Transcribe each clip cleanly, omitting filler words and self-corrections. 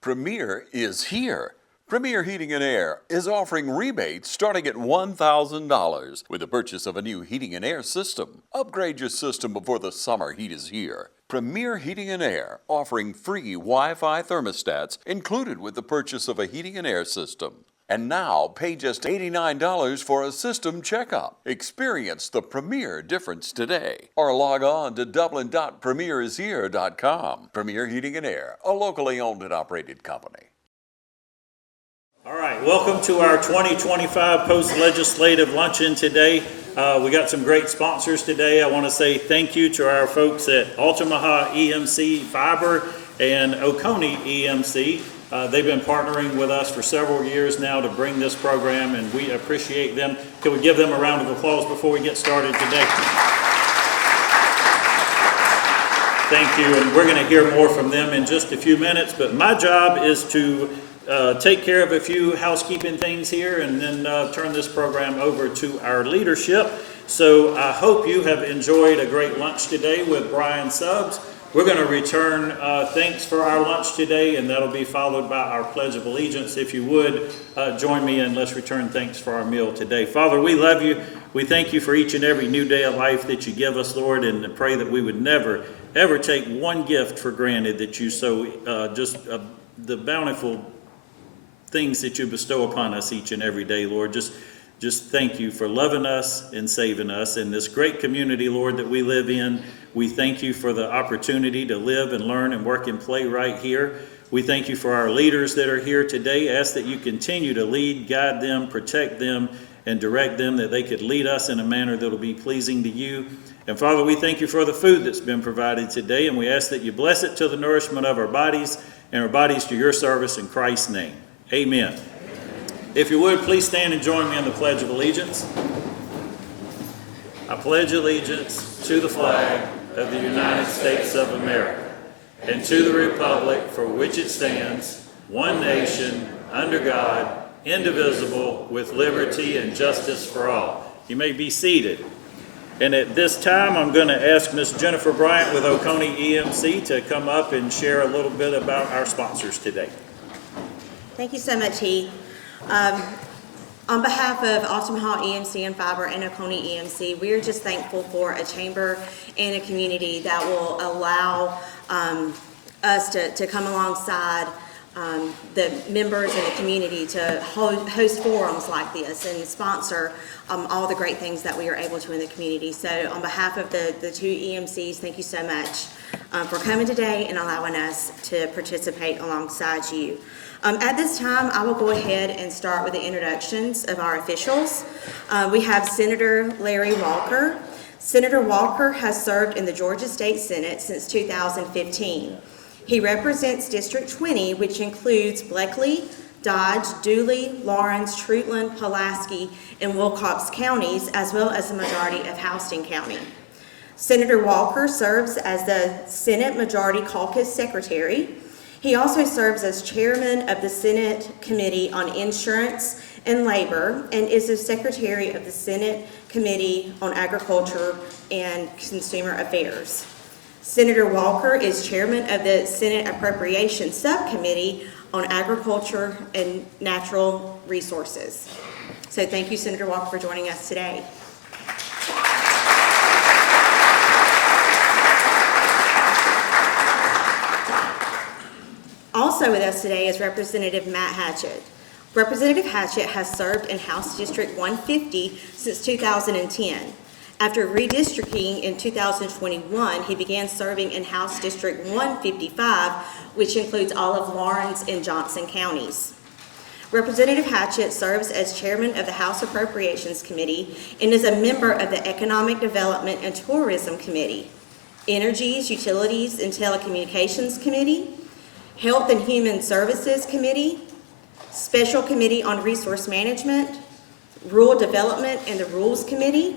Premier is here. Premier Heating and Air is offering rebates starting at $1,000 with the purchase of a new heating and air system. Upgrade your system before the summer heat is here. Premier Heating and Air offering free Wi-Fi thermostats included with the purchase of a heating and air system. And now pay just $89 for a system checkup. Experience the Premier difference today. Or log on to dublin.premierishere.com. Premier Heating and Air, a locally owned and operated company. All right, welcome to our 2025 post-legislative luncheon today. We got some great sponsors today. I want to say thank you to our folks at Altamaha EMC Fiber and Oconee EMC. They've been partnering with us for several years now to bring this program, and we appreciate them. Can we give them a round of applause before we get started today? Thank you, and we're going to hear more from them in just a few minutes, but my job is to take care of a few housekeeping things here and then turn this program over to our leadership. So I hope you have enjoyed a great lunch today with Brian Subs. We're going to return thanks for our lunch today, and that'll be followed by our Pledge of Allegiance. If you would, join me and let's return thanks for our meal today. Father, we love you. We thank you for each and every new day of life that you give us, Lord, and pray that we would never, ever take one gift for granted that you so the bountiful things that you bestow upon us each and every day, Lord. Just thank you for loving us and saving us in this great community, Lord, that we live in. We thank you for the opportunity to live and learn and work and play right here. We thank you for our leaders that are here today. Ask that you continue to lead, guide them, protect them, and direct them, that they could lead us in a manner that will be pleasing to you. And Father, we thank you for the food that's been provided today, and we ask that you bless it to the nourishment of our bodies and our bodies to your service in Christ's name. Amen. If you would, please stand and join me in the Pledge of Allegiance. I pledge allegiance to the flag of the United States of America and to the republic for which it stands, one nation, under God, indivisible, with liberty and justice for all. You may be seated. And at this time, I'm going to ask Ms. Jennifer Bryant with Oconee EMC to come up and share a little bit about our sponsors today. Thank you so much, Heath. On behalf of Altamaha EMC and Fiber and Oconee EMC, we are just thankful for a chamber and a community that will allow us to come alongside the members in the community to host forums like this and sponsor all the great things that we are able to in the community. So on behalf of the two EMCs, thank you so much for coming today and allowing us to participate alongside you. At this time, I will go ahead and start with the introductions of our officials. We have Senator Larry Walker. Senator Walker has served in the Georgia State Senate since 2015. He represents District 20, which includes Bleckley, Dodge, Dooley, Lawrence, Treutlen, Pulaski, and Wilcox counties, as well as the majority of Houston County. Senator Walker serves as the Senate Majority Caucus Secretary. He also serves as chairman of the Senate Committee on Insurance and Labor and is the secretary of the Senate Committee on Agriculture and Consumer Affairs. Senator Walker is chairman of the Senate Appropriations Subcommittee on Agriculture and Natural Resources. So thank you, Senator Walker, for joining us today. Also with us today is Representative Matt Hatchett. Representative Hatchett has served in House District 150 since 2010. After redistricting in 2021, he began serving in House District 155, which includes all of Lawrence and Johnson counties. Representative Hatchett serves as chairman of the House Appropriations Committee and is a member of the Economic Development and Tourism Committee, Energies, Utilities, and Telecommunications Committee, Health and Human Services Committee, Special Committee on Resource Management, Rural Development and the Rules Committee.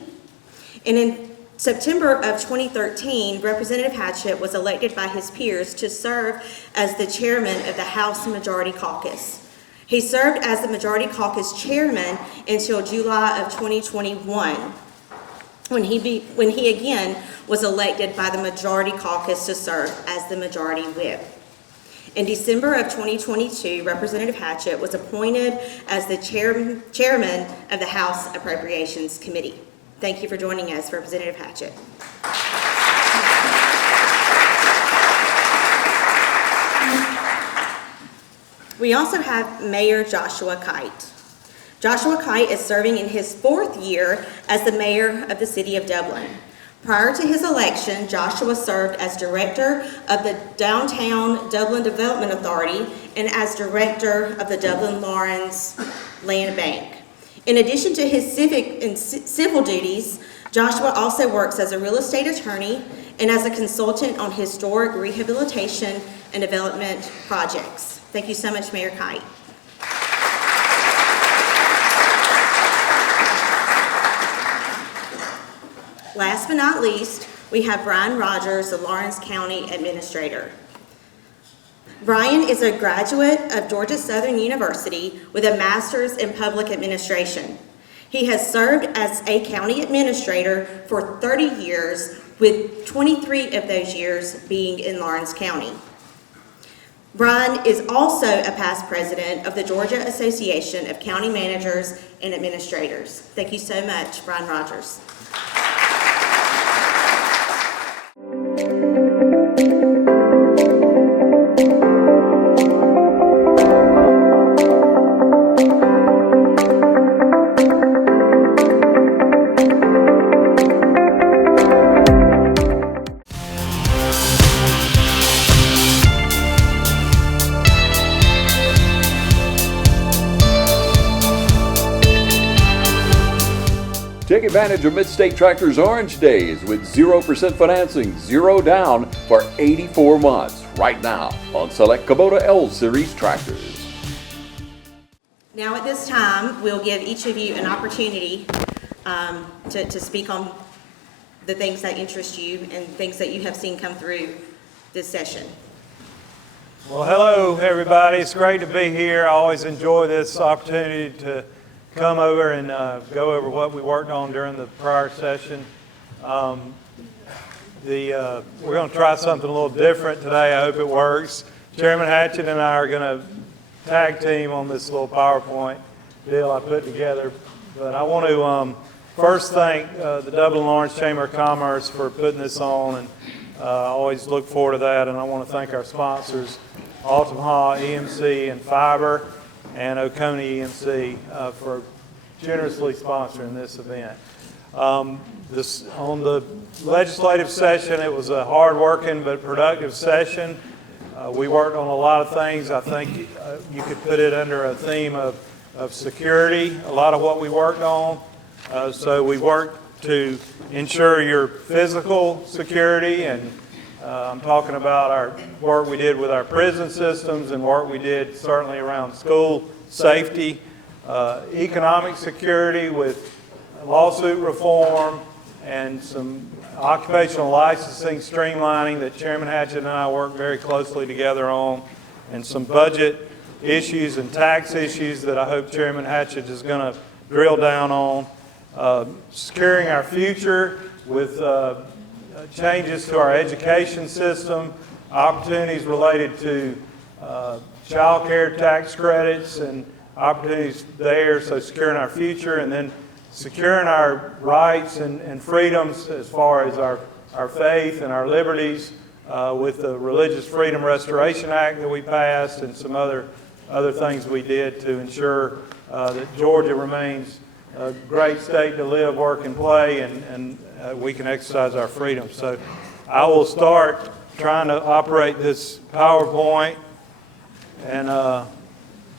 And in September of 2013, Representative Hatchett was elected by his peers to serve as the chairman of the House Majority Caucus. He served as the Majority Caucus chairman until July of 2021, when he again was elected by the Majority Caucus to serve as the Majority Whip. In December of 2022, Representative Hatchett was appointed as the chairman of the House Appropriations Committee. Thank you for joining us, Representative Hatchett. We also have Mayor Joshua Kite. Joshua Kite is serving in his 4th year as the mayor of the city of Dublin. Prior to his election, Joshua served as director of the Downtown Dublin Development Authority and as director of the Dublin Lawrence Land Bank. In addition to his civic and civil duties, Joshua also works as a real estate attorney and as a consultant on historic rehabilitation and development projects. Thank you so much, Mayor Kite. Last but not least, we have Brian Rogers, the Lawrence County Administrator. Brian is a graduate of Georgia Southern University with a master's in public administration. He has served as a county administrator for 30 years, with 23 of those years being in Lawrence County. Brian is also a past president of the Georgia Association of County Managers and Administrators. Thank you so much, Brian Rogers. Take advantage of Mid-State Tractor's Orange Days with 0% financing, 0 down for 84 months right now on select Kubota L-Series tractors. Now at this time, we'll give each of you an opportunity to speak on the things that interest you and things that you have seen come through this session. Well, hello, everybody. It's great to be here. I always enjoy this opportunity to come over and go over what we worked on during the prior session. We're going to try something a little different today. I hope it works. Chairman Hatchett and I are going to tag team on this little PowerPoint deal I put together. But I want to first thank the Dublin Lawrence Chamber of Commerce for putting this on, and I always look forward to that. And I want to thank our sponsors, Altamaha, EMC, and Fiber, and Oconee EMC for generously sponsoring this event. On the legislative session, it was a hard-working but productive session. We worked on a lot of things. I think you could put it under a theme of security, a lot of what we worked on. So we worked to ensure your physical security, and I'm talking about our work we did with our prison systems and work we did certainly around school safety, economic security with lawsuit reform, and some occupational licensing streamlining that Chairman Hatchett and I worked very closely together on, and some budget issues and tax issues that I hope Chairman Hatchett is going to drill down on. Securing our future with changes to our education system, opportunities related to child care tax credits and opportunities there, so securing our future, and then securing our rights and freedoms as far as our faith and our liberties with the Religious Freedom Restoration Act that we passed, and some other things we did to ensure that Georgia remains a great state to live, work, and play, and we can exercise our freedom. So I will start trying to operate this PowerPoint, and I'm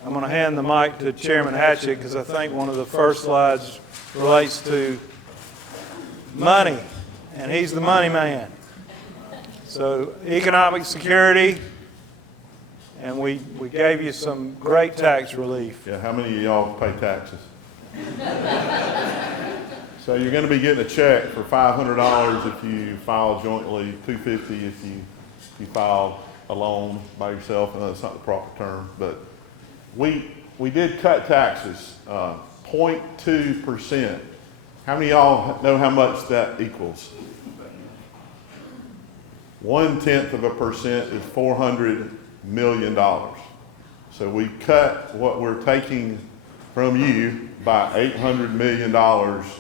going to hand the mic to Chairman Hatchett because I think one of the first slides relates to money, and he's the money man. So economic security, and we gave you some great tax relief. Yeah, how many of y'all pay taxes? So you're going to be getting a check for $500 if you file jointly, $250 if you file alone by yourself. That's not the proper term, but we did cut taxes 0.2%. How many of y'all know how much that equals? 1/10% is $400 million. So we cut what we're taking from you by $800 million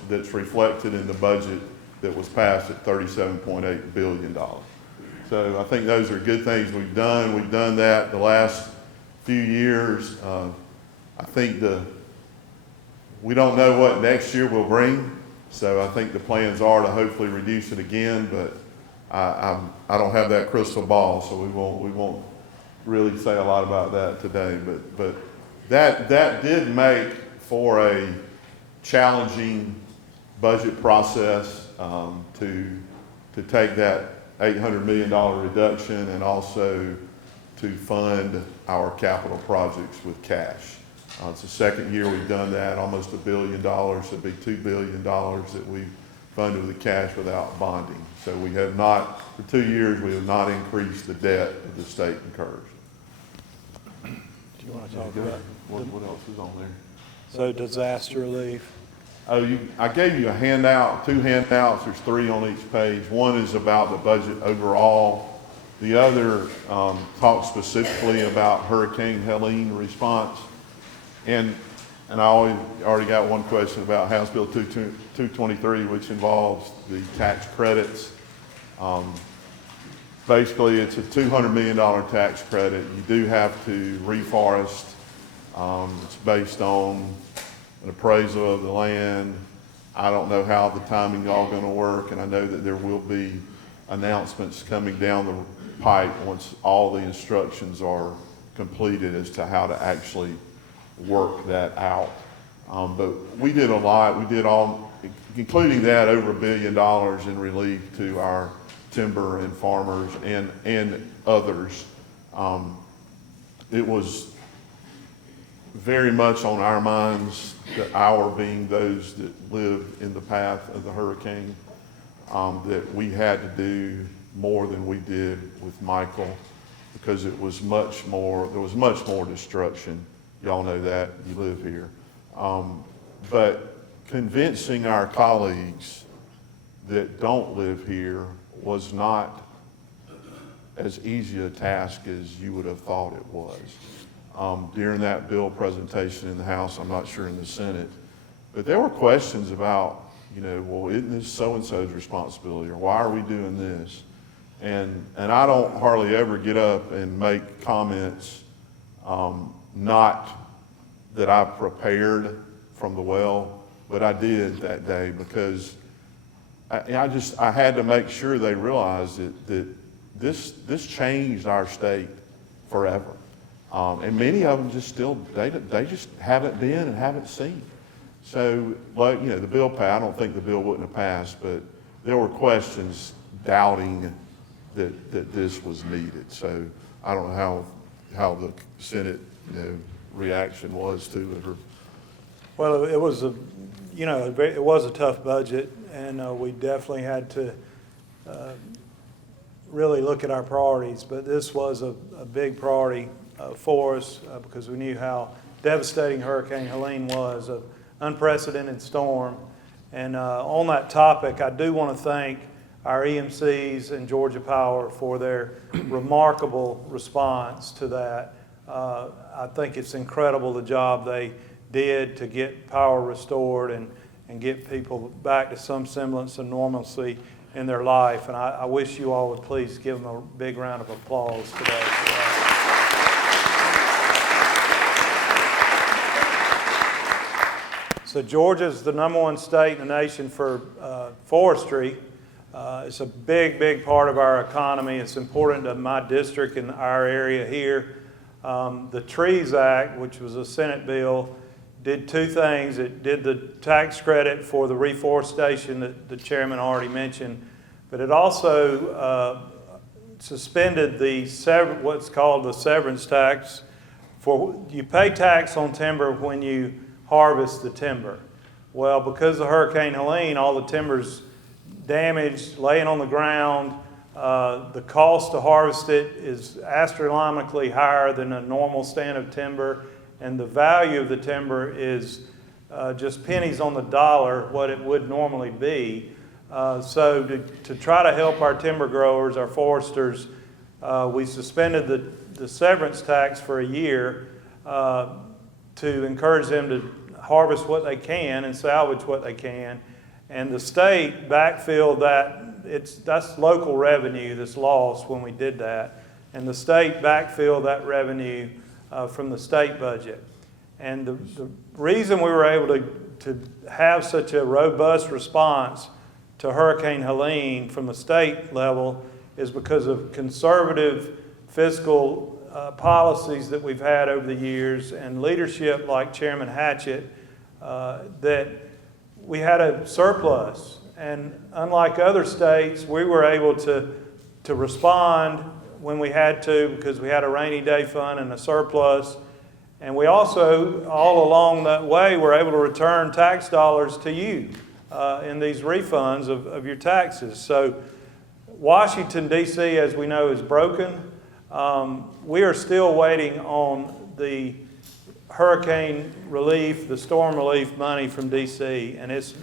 that's reflected in the budget that was passed at $37.8 billion. So I think those are good things we've done. We've done that the last few years. I think we don't know what next year will bring, so I think the plans are to hopefully reduce it again, but I don't have that crystal ball, so we won't really say a lot about that today. But that did make for a challenging budget process to take that $800 million reduction and also to fund our capital projects with cash. It's the second year we've done that, almost $1 billion. It'll be $2 billion that we've funded with the cash without bonding. So we have not, for 2 years, we have not increased the debt that the state incurs. Do you want to talk about? What else is on there? So disaster relief. Oh, I gave you a handout, 2 handouts. There's 3 on each page. One is about the budget overall. The other talks specifically about Hurricane Helene response. And I already got one question about House Bill 223, which involves the tax credits. Basically, it's a $200 million tax credit. You do have to reforest. It's based on an appraisal of the land. I don't know how the timing all going to work, and I know that there will be announcements coming down the pipe once all the instructions are completed as to how to actually work that out. But we did a lot. We did all, including that, over $1 billion in relief to our timber and farmers and others. It was very much on our minds, our being those that lived in the path of the hurricane, that we had to do more than we did with Michael, because it was much more, there was much more destruction. Y'all know that, you live here. But convincing our colleagues that don't live here was not as easy a task as you would have thought it was. During that bill presentation in the House, I'm not sure in the Senate, but there were questions about, well, isn't this so-and-so's responsibility, or why are we doing this? And I don't hardly ever get up and make comments, not that I prepared from the well, but I did that day because I had to make sure they realized that this changed our state forever. And many of them just still, they just haven't been and haven't seen. So, like, the bill passed. I don't think the bill wouldn't have passed, but there were questions doubting that this was needed. So I don't know how the Senate, reaction was to it. Or, Well, it was it was a tough budget, and we definitely had to really look at our priorities. But this was a big priority for us because we knew how devastating Hurricane Helene was, an unprecedented storm. And on that topic, I do want to thank our EMCs and Georgia Power for their remarkable response to that. I think it's incredible the job they did to get power restored and get people back to some semblance of normalcy in their life. And I wish you all would please give them a big round of applause today. So Georgia is the #1 state in the nation for forestry. It's a big part of our economy. It's important to my district and our area here. The Trees Act, which was a Senate bill, did 2 things. It did the tax credit for the reforestation that the chairman already mentioned, but it also suspended what's called the severance tax. You pay tax on timber when you harvest the timber. Well, because of Hurricane Helene, all the timber's damaged, laying on the ground. The cost to harvest it is astronomically higher than a normal stand of timber, and the value of the timber is just pennies on the dollar what it would normally be. So to try to help our timber growers, our foresters, we suspended the the severance tax for a year to encourage them to harvest what they can and salvage what they can. And the state backfilled that. That's local revenue that's lost when we did that. And the state backfilled that revenue from the state budget. And the reason we were able to have such a robust response to Hurricane Helene from the state level is because of conservative fiscal policies that we've had over the years and leadership like Chairman Hatchett, that we had a surplus. And unlike other states, we were able to respond when we had to because we had a rainy day fund and a surplus. And we also, all along that way, were able to return tax dollars to you in these refunds of your taxes. So Washington, D.C., as we know, is broken. We are still waiting on the hurricane relief, the storm relief money from D.C., and it's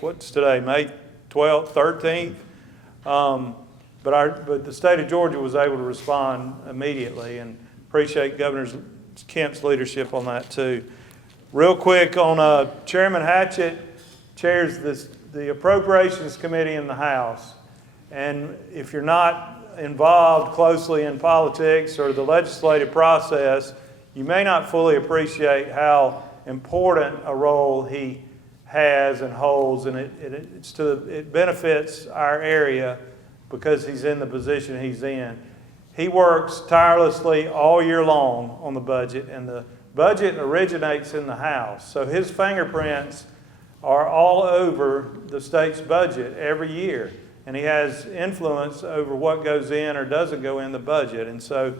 what's today, May 12th, 13th? But the state of Georgia was able to respond immediately, and appreciate Governor Kemp's leadership on that too. Real quick on Chairman Hatchett chairs the Appropriations Committee in the House, and if you're not involved closely in politics or the legislative process, you may not fully appreciate how important a role he has and holds, and it benefits our area because he's in the position he's in. He works tirelessly all year long on the budget, and the budget originates in the House. So his fingerprints are all over the state's budget every year, and he has influence over what goes in or doesn't go in the budget. And so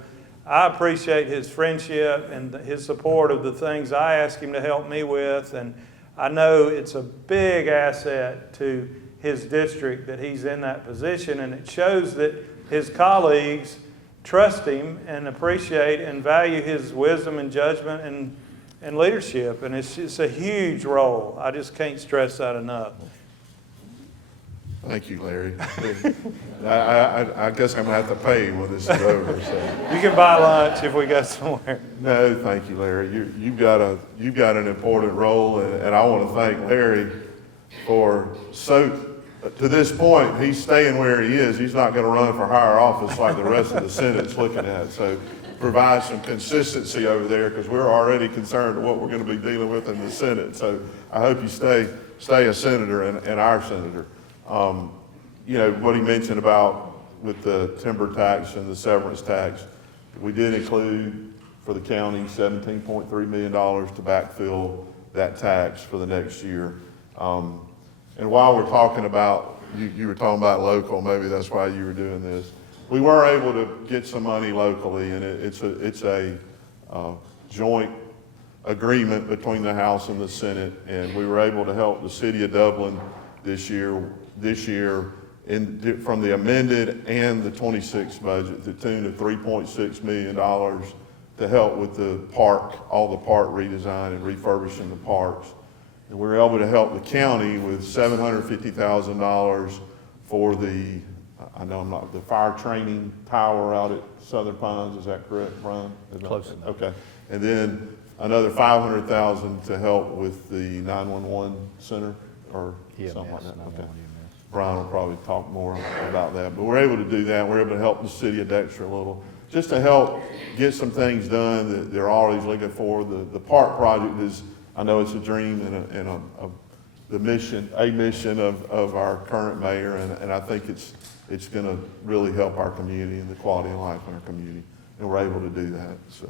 I appreciate his friendship and his support of the things I ask him to help me with, and I know it's a big asset to his district that he's in that position, and it shows that his colleagues trust him and appreciate and value his wisdom and judgment and leadership, and it's a huge role. I just can't stress that enough. Thank you, Larry. I guess I'm gonna have to pay when this is over, so. You can buy lunch if we go somewhere. No, thank you, Larry. You've got an important role, and I want to thank Larry for to this point, he's staying where he is. He's not going to run for higher office like the rest of the Senate's looking at. So provide some consistency over there because we're already concerned with what we're going to be dealing with in the Senate. So I hope you stay a senator and our senator. What he mentioned about with the timber tax and the severance tax, we did include for the county $17.3 million to backfill that tax for the next year. And while we're talking about, you were talking about local, maybe that's why you were doing this. We were able to get some money locally, and it's a joint agreement between the House and the Senate, and we were able to help the city of Dublin this year from the amended and the 26 budget to the tune of $3.6 million to help with all the park redesign and refurbishing the parks. And we were able to help the county with $750,000 for the fire training tower out at Southern Pines. Is that correct, Brian? Close enough. Okay. And then another $500,000 to help with the 911 center or something like that. Okay. Brian will probably talk more about that. But we're able to do that. We're able to help the city of Dexter a little, just to help get some things done that they're always looking for. The park project is, I know it's a dream and a mission of our current mayor, and I think it's going to really help our community and the quality of life in our community, and we're able to do that. So,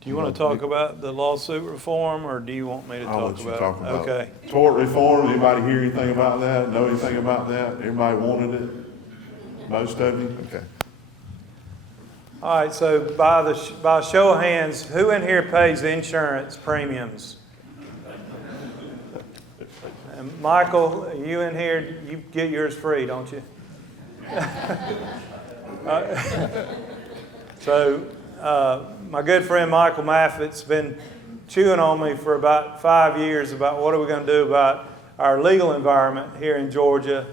do you want to talk about the lawsuit reform, or do you want me to I'll talk let you about talk it? about Okay. Tort reform. Anybody hear anything about that? Know anything about that? Everybody wanted it? Most of you? Okay. All right, so by show of hands, who in here pays insurance premiums? And Michael, are you in here? You get yours free, don't you? My good friend Michael Maffitt's been chewing on me for about 5 years about what are we going to do about our legal environment here in Georgia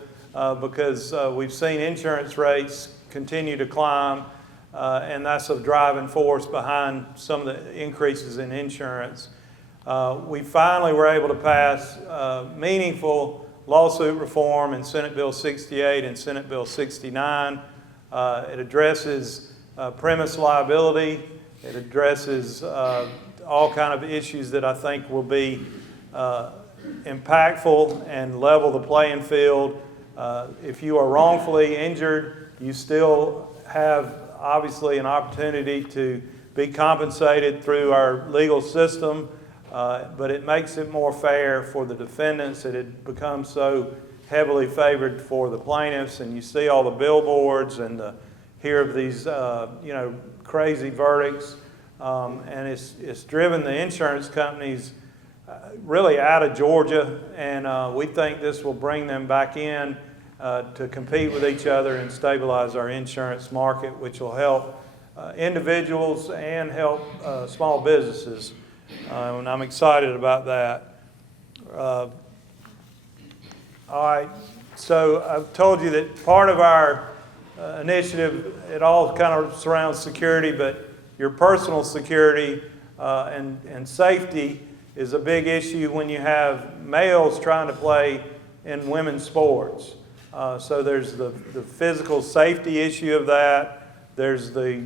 because we've seen insurance rates continue to climb. and that's a driving force behind some of the increases in insurance. We finally were able to pass meaningful lawsuit reform in Senate Bill 68 and Senate Bill 69. It addresses premise liability. It addresses all kind of issues that I think will be impactful and level the playing field. If you are wrongfully injured, you still have obviously an opportunity to be compensated through our legal system, but it makes it more fair for the defendants. It had become so heavily favored for the plaintiffs, and you see all the billboards and hear of these crazy verdicts, and it's driven the insurance companies really out of Georgia, and we think this will bring them back in to compete with each other and stabilize our insurance market, which will help individuals and help small businesses, and I'm excited about that. All right, so I've told you that part of our initiative, it all kind of surrounds security, but your personal security and safety is a big issue when you have males trying to play in women's sports. So there's the physical safety issue of that. There's the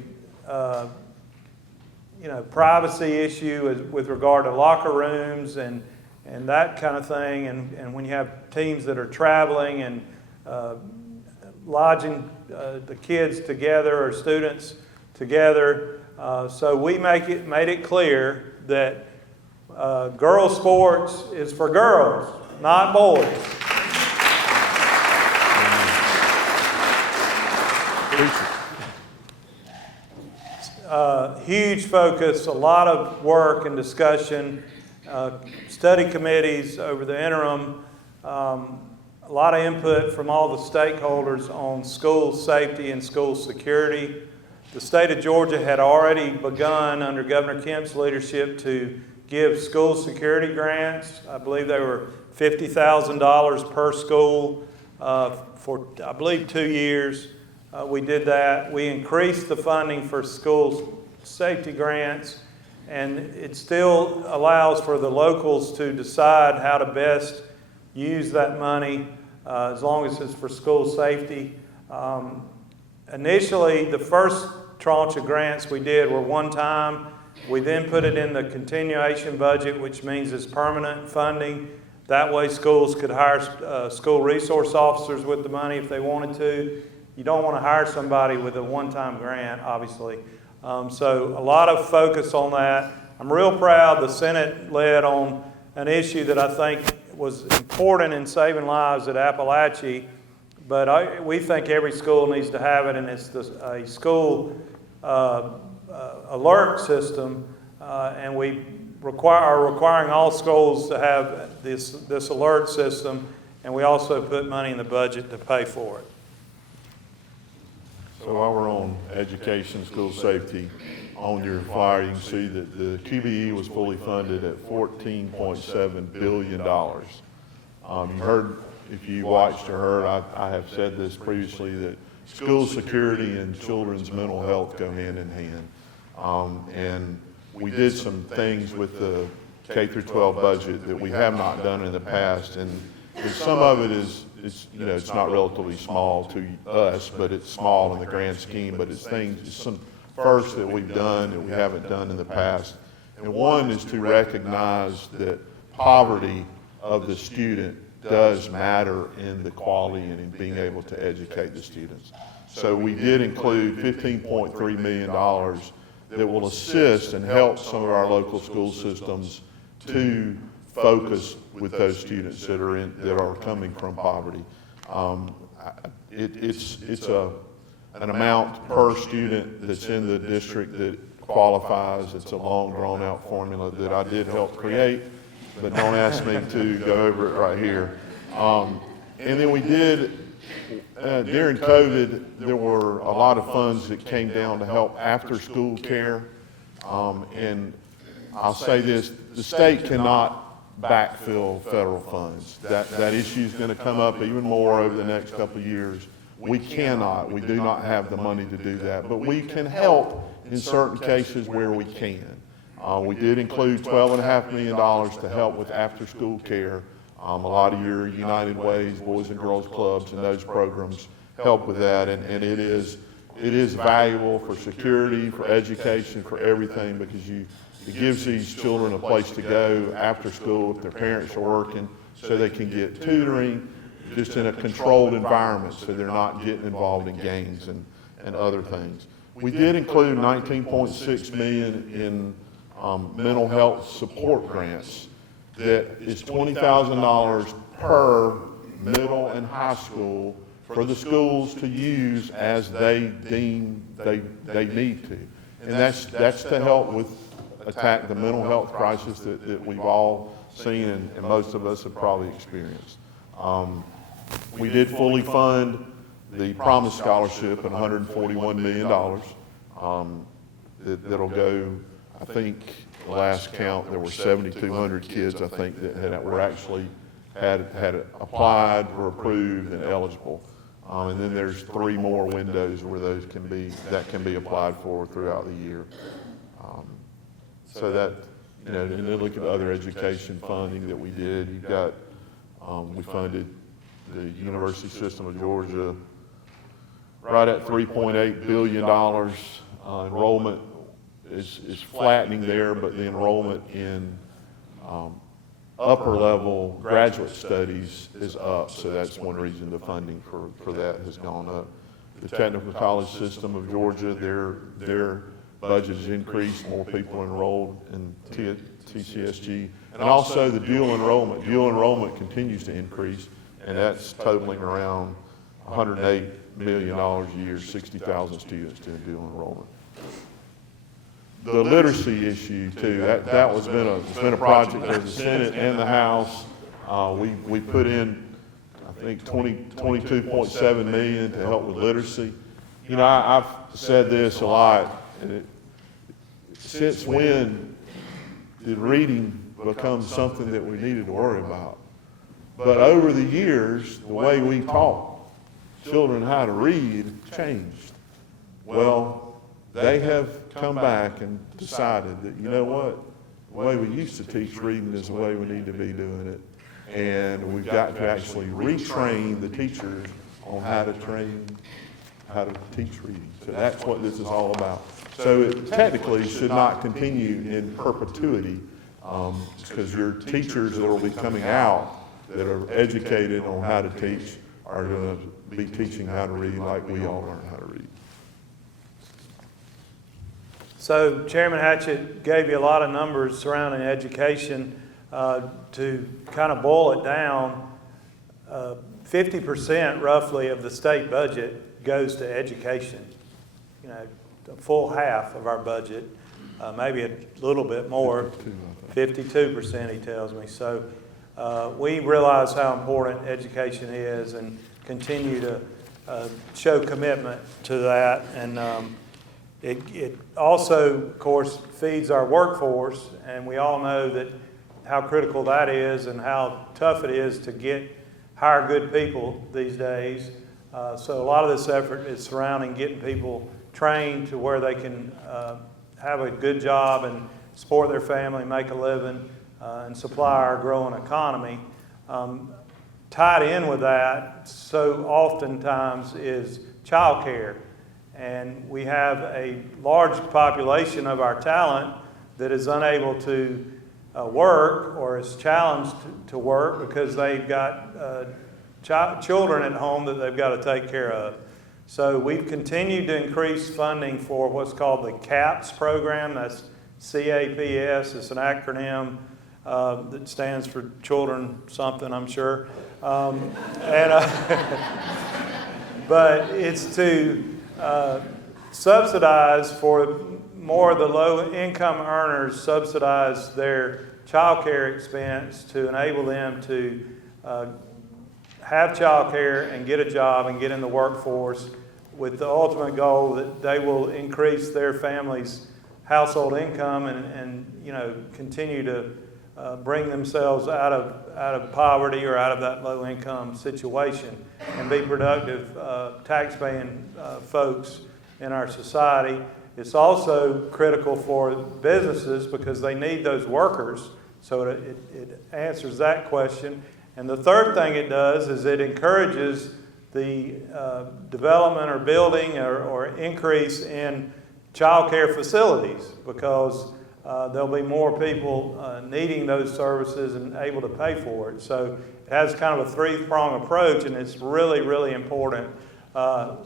privacy issue with regard to locker rooms and that kind of thing. And when you have teams that are traveling and lodging the kids together or students together. So we made it clear that girls' sports is for girls, not boys. Huge focus, a lot of work and discussion, study committees over the interim, a lot of input from all the stakeholders on school safety and school security. The state of Georgia had already begun under Governor Kemp's leadership to give school security grants. I believe they were $50,000 per school for, I believe, 2 years. We did that. We increased the funding for school safety grants, and it still allows for the locals to decide how to best use that money as long as it's for school safety. Initially, the first tranche of grants we did were one time. We then put it in the continuation budget, which means it's permanent funding. That way schools could hire school resource officers with the money if they wanted to. You don't want to hire somebody with a one-time grant, obviously. So a lot of focus on that. I'm real proud the Senate led on an issue that I think was important in saving lives at Appalachia, but we think every school needs to have it, and it's a school alert system, and we are requiring all schools to have this alert system, and we also put money in the budget to pay for it. So while we're on education, school safety, on your flyer, you can see that the QBE was fully funded at $14.7 billion. You heard, if you watched or heard, I have said this previously, that school security and children's mental health go hand in hand. And we did some things with the K through 12 budget that we have not done in the past, and some of it is it's not relatively small to us, but it's small in the grand scheme, but it's some firsts that we've done that we haven't done in the past. And one is to recognize that poverty of the student does matter in the quality and in being able to educate the students. So we did include $15.3 million that will assist and help some of our local school systems to focus with those students that are coming from poverty. It's an amount per student that's in the district that qualifies. It's a long, drawn-out formula that I did help create, but don't ask me to go over it right here. And then we did, during COVID, there were a lot of funds that came down to help after-school care. And I'll say this, the state cannot backfill federal funds. That issue is going to come up even more over the next couple of years. we do not have the money to do that, but we can help in certain cases where we can. We did include $12.5 million to help with after-school care. A lot of your United Ways, Boys and Girls Clubs, and those programs help with that, and it is valuable for security, for education, for everything, because it gives these children a place to go after school if their parents are working, so they can get tutoring, just in a controlled environment, so they're not getting involved in gangs and other things. We did include $19.6 million in mental health support grants. That is $20,000 per middle and high school for the schools to use as they deem they need to. And that's to help with attack the mental health crisis that we've all seen and most of us have probably experienced. We did fully fund the Promise Scholarship at $141 million. That'll go, I think, the last count, there were 7,200 kids, I think, that had applied, were approved, and eligible. And then there's 3 more windows where that can be applied for throughout the year. So that, and then look at other education funding that we did. You've got, we funded the University System of Georgia right at $3.8 billion. Enrollment is flattening there, but the enrollment in upper level graduate studies is up, so that's one reason the funding for that has gone up. The Technical College System of Georgia, their budget has increased, more people enrolled in TCSG, and also the dual enrollment. Dual enrollment continues to increase, and that's totaling around $108 million a year, 60,000 students doing dual enrollment. The literacy issue too, that was been a project of the Senate and the House. We put in, I think, $22.7 million to help with literacy. I've said this a lot. Since when did reading become something that we needed to worry about? But over the years, the way we taught children how to read changed. Well, they have come back and decided that, you know what, the way we used to teach reading is the way we need to be doing it. And we've got to actually retrain the teachers on how to teach reading. So that's what this is all about. So it technically should not continue in perpetuity, because your teachers that will be coming out that are educated on how to teach are going to be teaching how to read like we all learn how to read. So Chairman Hatchett gave you a lot of numbers surrounding education. To kind of boil it down, 50% roughly of the state budget goes to education. A full half of our budget, maybe a little bit more, 52% he tells me. So we realize how important education is and continue to show commitment to that. And it also, of course, feeds our workforce, and we all know that how critical that is and how tough it is to hire good people these days. So a lot of this effort is surrounding getting people trained to where they can have a good job and support their family, make a living, and supply our growing economy. Tied in with that, so oftentimes, is child care. And we have a large population of our talent that is unable to work or is challenged to work because they've got children at home that they've got to take care of. So we've continued to increase funding for what's called the CAPS program. That's CAPS. It's an acronym that stands for children something, I'm sure. But it's to subsidize for more of the low-income earners, subsidize their child care expense to enable them to have child care and get a job and get in the workforce, with the ultimate goal that they will increase their family's household income and continue to bring themselves out of poverty or out of that low income situation and be productive tax-paying folks in our society. It's also critical for businesses because they need those workers, so it answers that question. And the third thing it does is it encourages the development or building or increase in child care facilities, because there'll be more people needing those services and able to pay for it. So it has kind of a three-pronged approach, and it's really, really important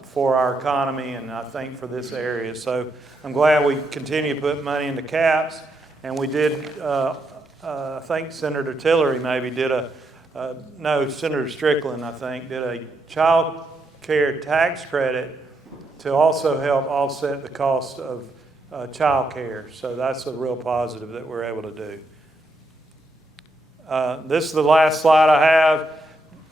for our economy and I think for this area. So I'm glad we continue to put money into CAPS, and we did, I think Senator Tillery maybe did no, Senator Strickland, I think, did a child care tax credit to also help offset the cost of child care. So that's a real positive that we're able to do. This is the last slide I have.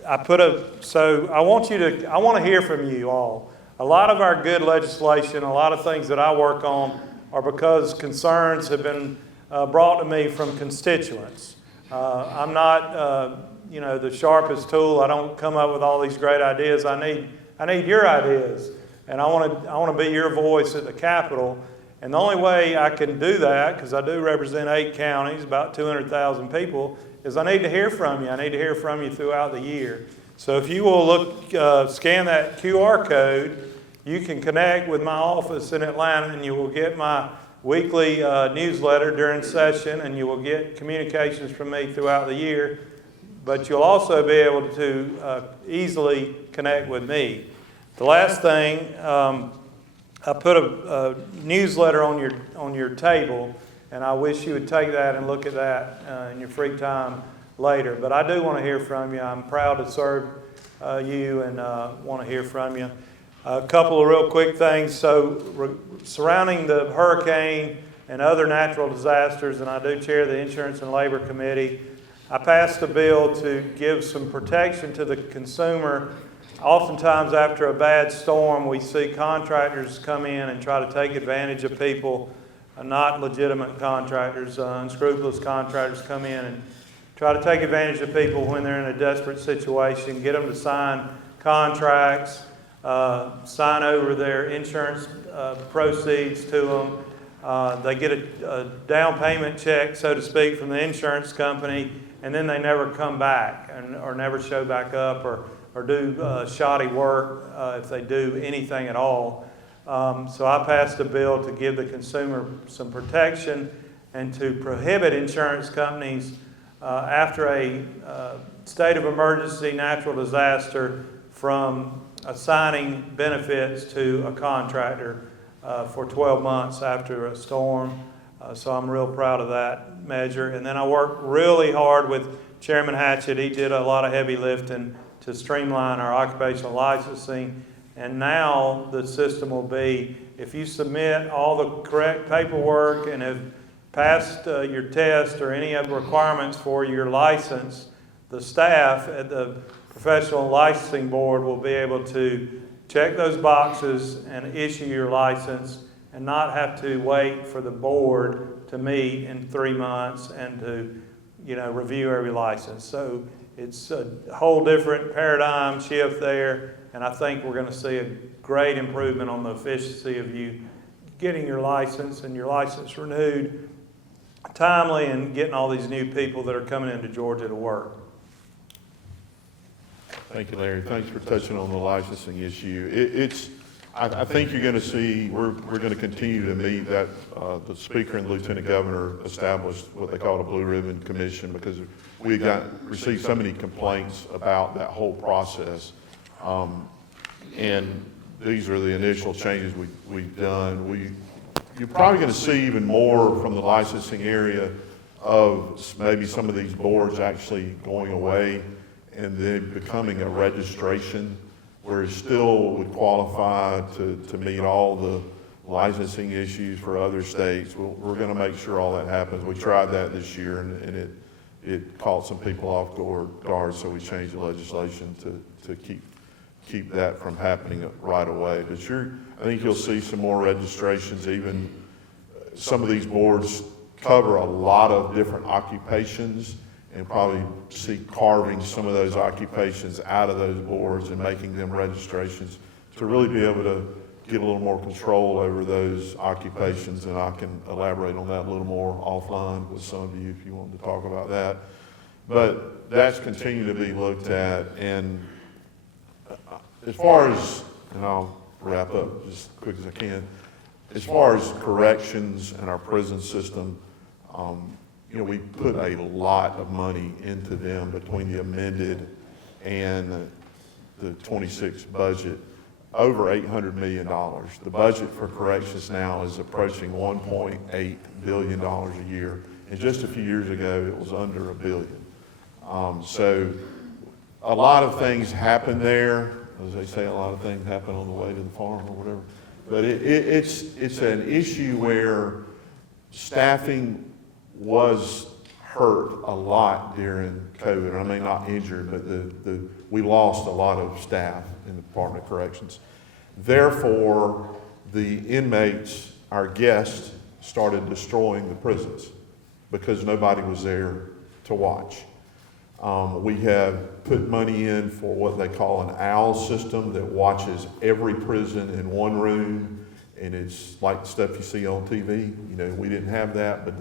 I want to hear from you all. A lot of our good legislation, a lot of things that I work on are because concerns have been brought to me from constituents. I'm not, the sharpest tool. I don't come up with all these great ideas. I need your ideas, and I want to be your voice at the Capitol. And the only way I can do that, because I do represent 8 counties, about 200,000 people, is I need to hear from you. I need to hear from you throughout the year. So if you will scan that QR code, you can connect with my office in Atlanta, and you will get my weekly newsletter during session, and you will get communications from me throughout the year. But you'll also be able to easily connect with me. The last thing, I put a newsletter on your table, and I wish you would take that and look at that in your free time later. But I do want to hear from you. I'm proud to serve you and want to hear from you. A couple of real quick things. So surrounding the hurricane and other natural disasters, and I do chair the Insurance and Labor Committee, I passed a bill to give some protection to the consumer. Oftentimes after a bad storm, we see contractors come in and try to take advantage of people, not legitimate contractors, unscrupulous contractors come in and try to take advantage of people when they're in a desperate situation, get them to sign contracts, sign over their insurance proceeds to them. They get a down payment check, so to speak, from the insurance company, and then they never come back or never show back up or do shoddy work if they do anything at all. So I passed a bill to give the consumer some protection and to prohibit insurance companies after a state of emergency natural disaster from assigning benefits to a contractor for 12 months after a storm. So I'm real proud of that measure. And then I worked really hard with Chairman Hatchett. He did a lot of heavy lifting to streamline our occupational licensing. And now the system will be, if you submit all the correct paperwork and have passed your test or any of the requirements for your license, the staff at the Professional Licensing Board will be able to check those boxes and issue your license and not have to wait for the board to meet in 3 months and to, review every license. So it's a whole different paradigm shift there, and I think we're going to see a great improvement on the efficiency of you getting your license and your license renewed timely and getting all these new people that are coming into Georgia to work. Thank you, Larry. Thanks for touching on the licensing issue. I think you're going to see, we're going to continue to meet that, the Speaker and Lieutenant Governor established what they call a Blue Ribbon Commission because we received so many complaints about that whole process. And these are the initial changes we've done. You're probably going to see even more from the licensing area of maybe some of these boards actually going away and then becoming a registration where it still would qualify to meet all the licensing issues for other states. We're going to make sure all that happens. We tried that this year and it caught some people off guard, so we changed the legislation to keep that from happening right away. But I think you'll see some more registrations, even some of these boards cover a lot of different occupations and probably see carving some of those occupations out of those boards and making them registrations to really be able to get a little more control over those occupations. And I can elaborate on that a little more offline with some of you if you want to talk about that. But that's continued to be looked at. And as far as, and I'll wrap up just as quick as I can, as far as corrections and our prison system, you know, we put a lot of money into them between the amended and the 26 budget, over $800 million. The budget for corrections now is approaching $1.8 billion a year. And just a few years ago, it was under $1 billion. So a lot of things happen there. As they say, a lot of things happen on the way to the farm or whatever. But it's an issue where staffing was hurt a lot during COVID. I mean, not injured, but we lost a lot of staff in the Department of Corrections. Therefore, the inmates, our guests, started destroying the prisons because nobody was there to watch. We have put money in for what they call an OWL system that watches every prison in one room, and it's like the stuff you see on TV. You know, we didn't have that, but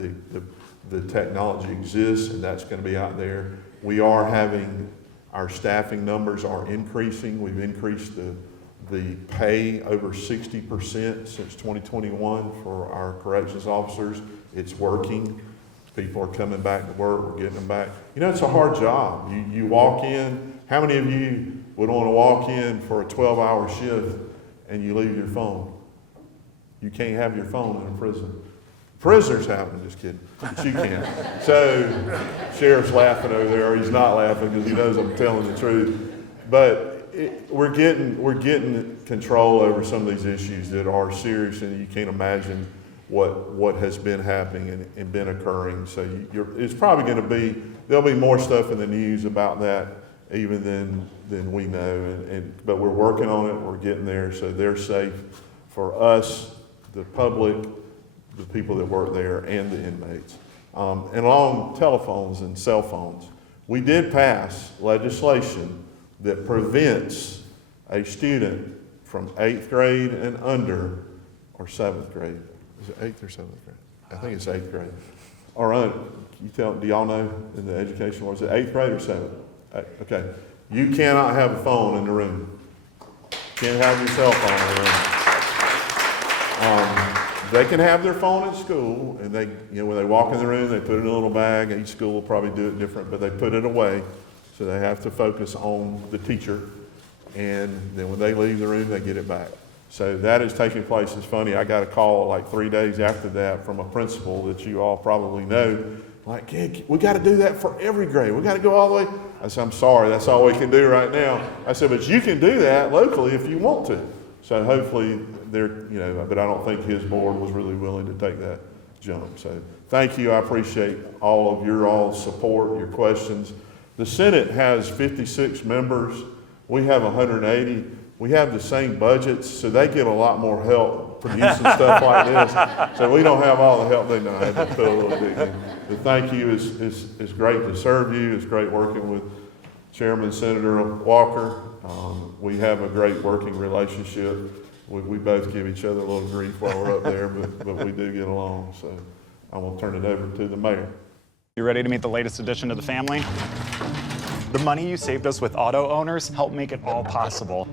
the technology exists, and that's going to be out there. We are having, our staffing numbers are increasing. We've increased the pay over 60% since 2021 for our corrections officers. It's working. People are coming back to work. We're getting them back. You know, it's a hard job. You walk in. How many of you would want to walk in for a 12-hour shift and you leave your phone? You can't have your phone in a prison. Prisoners have them, just kidding, but you can. So, Sheriff's laughing over there, or he's not laughing because he knows I'm telling the truth. But we're getting control over some of these issues that are serious, and you can't imagine what has been happening and been occurring. So it's probably going to be, there'll be more stuff in the news about that even than we know. But we're working on it. We're getting there, so they're safe for us, the public, the people that work there, and the inmates. And along telephones and cell phones, we did pass legislation that prevents a student from 8th grade and under, or 7th grade. Is it 8th or 7th grade? I think it's 8th grade. Or do y'all know in the education world, is it 8th grade or 7th? Okay. You cannot have a phone in the room. Can't have your cell phone in the room. They can have their phone at school, and they, you know, when they walk in the room, they put it in a little bag. Each school will probably do it different, but they put it away, so they have to focus on the teacher. And then when they leave the room, they get it back. So that is taking place. It's funny, I got a call like 3 days after that from a principal that you all probably know, like, hey, we got to do that for every grade. We got to go all the way. I said, I'm sorry, that's all we can do right now. I said, but you can do that locally if you want to. So hopefully they're, you know, but I don't think his board was really willing to take that jump. So thank you. I appreciate all of your all support, your questions. The Senate has 56 members. We have 180. We have the same budgets, so they get a lot more help producing stuff like this. So we don't have all the help they know. I have to put a little bit in. But thank you. It's great to serve you. It's great working with Chairman Senator Walker. We have a great working relationship. We both give each other a little grief while we're up there, but we do get along. So I'm going to turn it over to the mayor. You ready to meet the latest addition to the family? The money you saved us with auto owners helped make it all possible.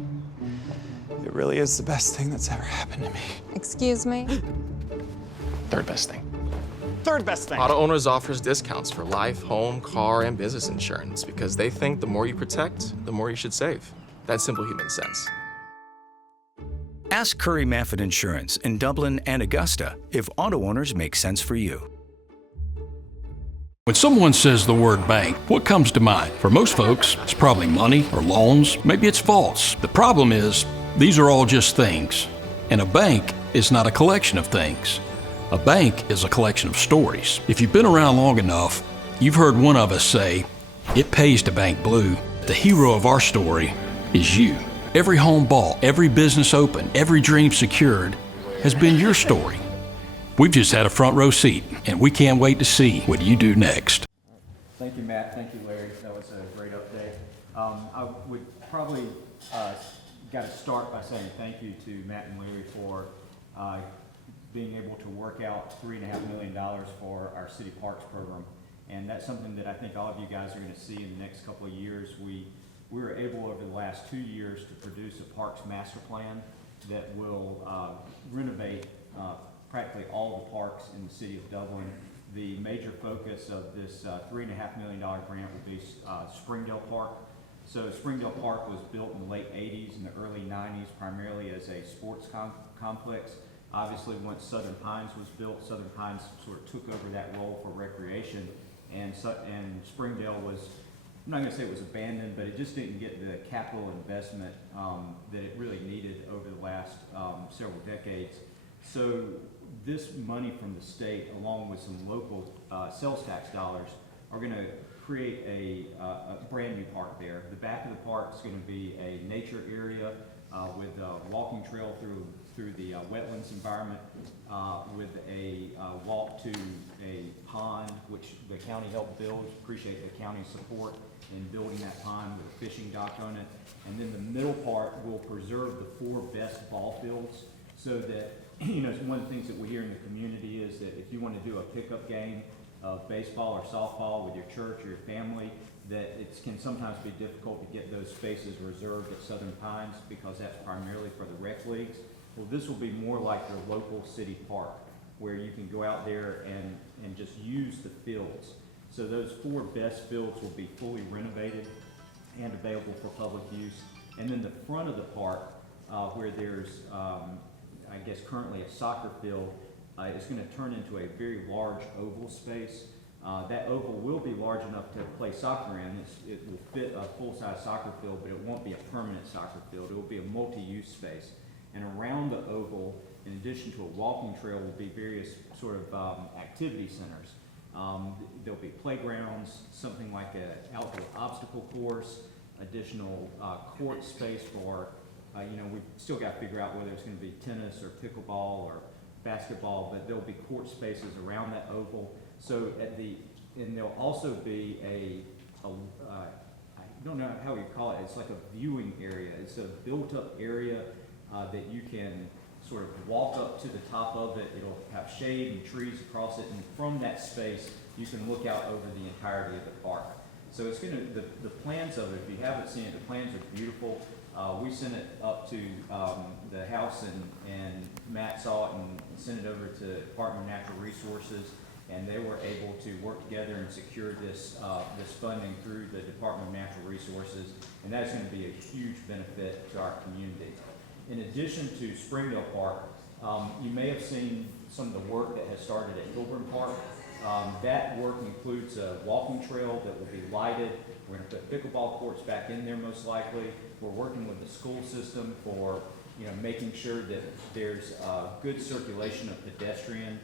It really is the best thing that's ever happened to me. Excuse me? Third best thing. Third best thing. Auto Owners offers discounts for life, home, car, and business insurance because they think the more you protect, the more you should save. That's simple human sense. Ask Curry Maffett Insurance in Dublin and Augusta if auto owners make sense for you. When someone says the word bank, what comes to mind? For most folks, it's probably money or loans. Maybe it's false. The problem is, these are all just things. And a bank is not a collection of things. A bank is a collection of stories. If you've been around long enough, you've heard one of us say, it pays to bank blue. The hero of our story is you. Every home bought, every business opened, every dream secured has been your story. We've just had a front row seat, and we can't wait to see what you do next. Thank you, Matt. Thank you, Larry. That was a great update. I would probably got to start by saying thank you to Matt and Larry for being able to work out $3.5 million for our city parks program. And that's something that I think all of you guys are going to see in the next couple of years. We were able over the last 2 years to produce a parks master plan that will renovate practically all the parks in the city of Dublin. The major focus of this $3.5 million grant will be Springdale Park. So Springdale Park was built in the late 80s and the early 90s primarily as a sports complex. Obviously, once Southern Pines was built, Southern Pines sort of took over that role for recreation, and Springdale was, I'm not going to say it was abandoned, but it just didn't get the capital investment that it really needed over the last several decades. So this money from the state, along with some local sales tax dollars, are going to create a brand new park there. The back of the park is going to be a nature area with a walking trail through the wetlands environment, with a walk to a pond, which the county helped build. Appreciate the county's support in building that pond with a fishing dock on it. And then the middle part will preserve the 4 best ball fields, so that, you know, one of the things that we hear in the community is that if you want to do a pickup game of baseball or softball with your church or your family, that it can sometimes be difficult to get those spaces reserved at Southern Pines because that's primarily for the rec leagues. Well, this will be more like your local city park, where you can go out there and just use the fields. So those 4 best fields will be fully renovated and available for public use. And then the front of the park, where there's, I guess currently a soccer field, is going to turn into a very large oval space. That oval will be large enough to play soccer in. It will fit a full-size soccer field, but it won't be a permanent soccer field. It will be a multi-use space. And around the oval, in addition to a walking trail, will be various sort of activity centers. There'll be playgrounds, something like an outdoor obstacle course, additional court space for, you know, we've still got to figure out whether it's going to be tennis or pickleball or basketball, but there'll be court spaces around that oval. So and there'll also be I don't know how you call it, it's like a viewing area. It's a built-up area that you can sort of walk up to the top of it. It'll have shade and trees across it, and from that space, you can look out over the entirety of the park. So it's going to, the plans of it, if you haven't seen it, the plans are beautiful. We sent it up to the House, and Matt saw it and sent it over to the Department of Natural Resources, and they were able to work together and secure this funding through the Department of Natural Resources, and that's going to be a huge benefit to our community. In addition to Springdale Park, you may have seen some of the work that has started at Hilburn Park. That work includes a walking trail that will be lighted. We're going to put pickleball courts back in there most likely. We're working with the school system for, you know, making sure that there's good circulation of pedestrian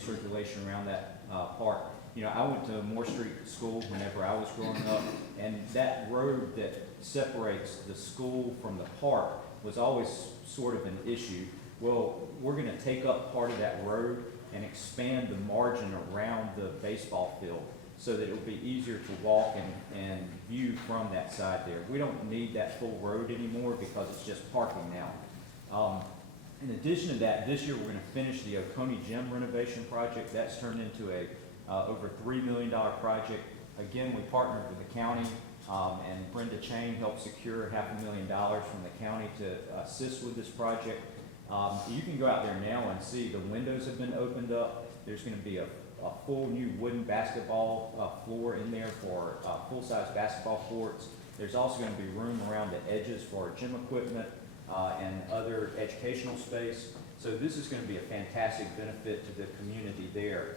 circulation around that park. You know, I went to Moore Street School whenever I was growing up, and that road that separates the school from the park was always sort of an issue. Well, we're going to take up part of that road and expand the margin around the baseball field so that it'll be easier to walk and view from that side there. We don't need that full road anymore because it's just parking now. In addition to that, this year we're going to finish the Oconee Gym renovation project. That's turned into a over $3 million project. Again, we partnered with the county, and Brenda Chain helped secure $500,000 from the county to assist with this project. You can go out there now and see the windows have been opened up. There's going to be a full new wooden basketball floor in there for full-size basketball courts. There's also going to be room around the edges for gym equipment and other educational space. So this is going to be a fantastic benefit to the community there.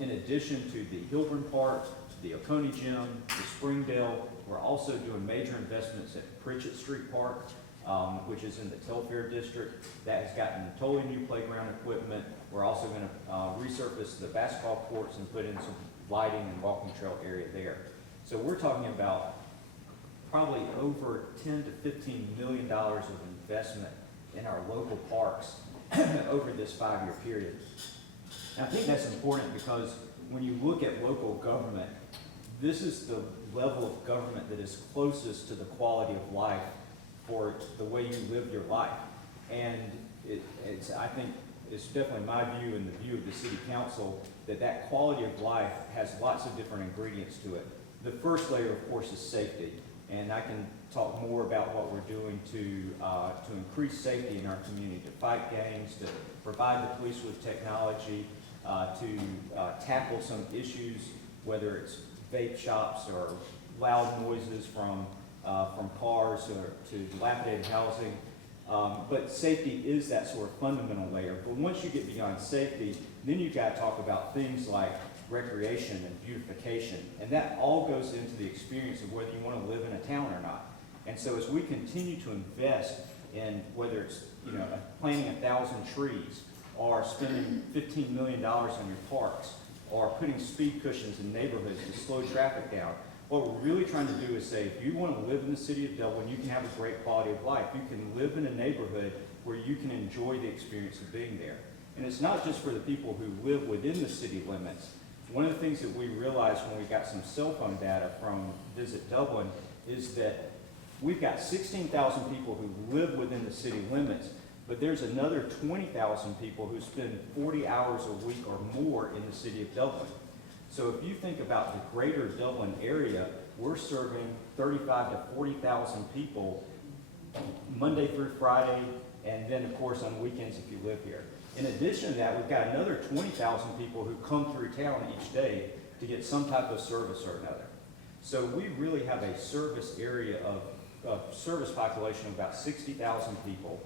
In addition to the Hilburn Park, the Oconee Gym, the Springdale, we're also doing major investments at Pritchett Street Park, which is in the Telfair District. That has gotten totally new playground equipment. We're also going to resurface the basketball courts and put in some lighting and walking trail area there. So we're talking about probably over $10 to $15 million of investment in our local parks. over this 5-year period. And I think that's important because when you look at local government, this is the level of government that is closest to the quality of life for the way you live your life. And I think it's definitely my view and the view of the City Council that quality of life has lots of different ingredients to it. The first layer, of course, is safety. And I can talk more about what we're doing to increase safety in our community, to fight gangs, to provide the police with technology, to tackle some issues, whether it's vape shops or loud noises from cars or to dilapidated housing. But safety is that sort of fundamental layer. But once you get beyond safety, then you've got to talk about things like recreation and beautification. And that all goes into the experience of whether you want to live in a town or not. And so as we continue to invest in whether it's planting 1,000 trees or spending $15 million on your parks or putting speed cushions in neighborhoods to slow traffic down, what we're really trying to do is say, if you want to live in the city of Dublin, you can have a great quality of life. You can live in a neighborhood where you can enjoy the experience of being there. And it's not just for the people who live within the city limits. One of the things that we realized when we got some cell phone data from Visit Dublin is that we've got 16,000 people who live within the city limits, but there's another 20,000 people who spend 40 hours a week or more in the city of Dublin. So if you think about the greater Dublin area, we're serving 35 to 40,000 people Monday through Friday, and then of course on weekends if you live here. In addition to that, we've got another 20,000 people who come through town each day to get some type of service or another. So we really have a service area of service population of about 60,000 people.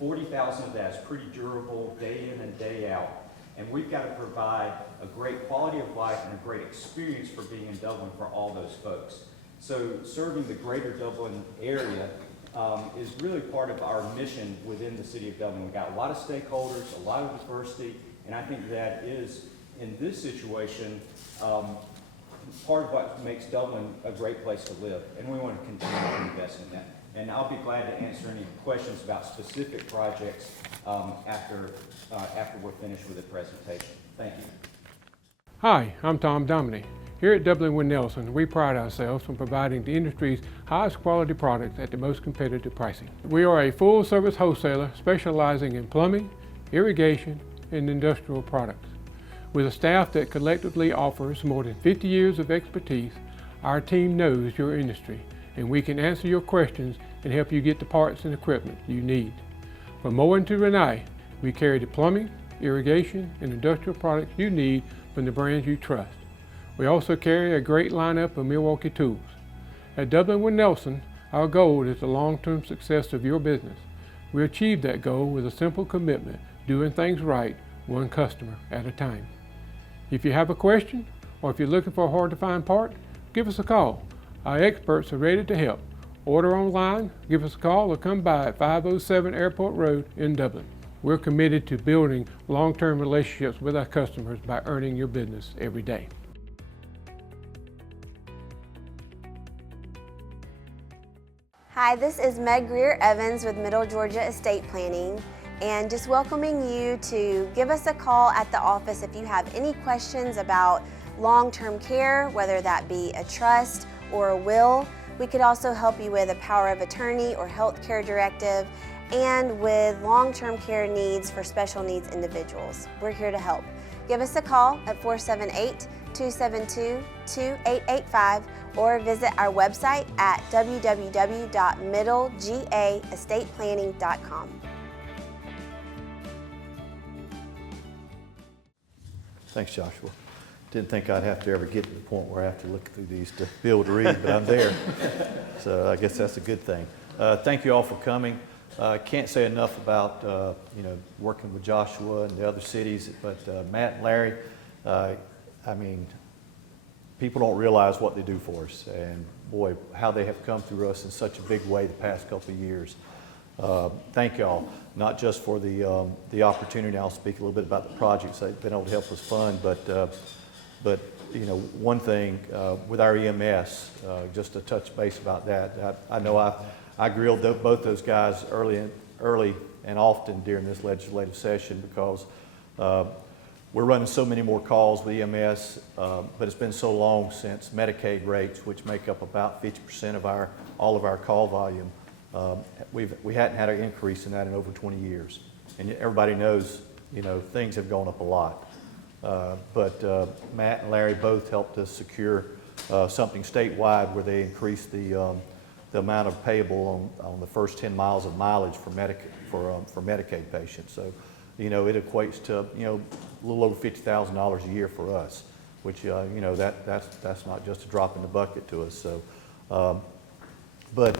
40,000 of that is pretty durable day in and day out. And we've got to provide a great quality of life and a great experience for being in Dublin for all those folks. So serving the greater Dublin area is really part of our mission within the city of Dublin. We've got a lot of stakeholders, a lot of diversity, and I think that is, in this situation, part of what makes Dublin a great place to live, and we want to continue to invest in that. And I'll be glad to answer any questions about specific projects after we're finished with the presentation. Thank you. Hi, I'm Tom Dominy. Here at Dublin Wind Nelson, we pride ourselves on providing the industry's highest quality products at the most competitive pricing. We are a full-service wholesaler specializing in plumbing, irrigation, and industrial products. With a staff that collectively offers more than 50 years of expertise, our team knows your industry, and we can answer your questions and help you get the parts and equipment you need. From Moen to Renee, we carry the plumbing, irrigation, and industrial products you need from the brands you trust. We also carry a great lineup of Milwaukee tools. At Dublin Wind Nelson, our goal is the long-term success of your business. We achieve that goal with a simple commitment, doing things right, one customer at a time. If you have a question, or if you're looking for a hard-to-find part, give us a call. Our experts are ready to help. Order online, give us a call, or come by at 507 Airport Road in Dublin. We're committed to building long-term relationships with our customers by earning your business every day. Hi, this is Meg Greer Evans with Middle Georgia Estate Planning, and just welcoming you to give us a call at the office if you have any questions about long-term care, whether that be a trust or a will. We could also help you with a power of attorney or health care directive, and with long-term care needs for special needs individuals. We're here to help. Give us a call at 478-272-2885 or visit our website at www.middlegaestate.planning.com. Thanks, Joshua. Didn't think I'd have to ever get to the point where I have to look through these to be able to read, but I'm there. So I guess that's a good thing. Thank you all for coming. Can't say enough about working with Joshua and the other cities, but Matt and Larry, I mean, people don't realize what they do for us, and boy, how they have come through us in such a big way the past couple of years. Thank y'all, not just for the opportunity. I'll speak a little bit about the projects they've been able to help us fund, but one thing with our EMS, just to touch base about that. I know I grilled both those guys early and often during this legislative session because we're running so many more calls with EMS, but it's been so long since Medicaid rates, which make up about 50% of all of our call volume, we hadn't had an increase in that in over 20 years. And everybody knows, things have gone up a lot. But Matt and Larry both helped us secure something statewide where they increased the amount of payable on the first 10 miles of mileage for Medicaid patients. So, it equates to, a little over $50,000 a year for us, which, that's not just a drop in the bucket to us. So, but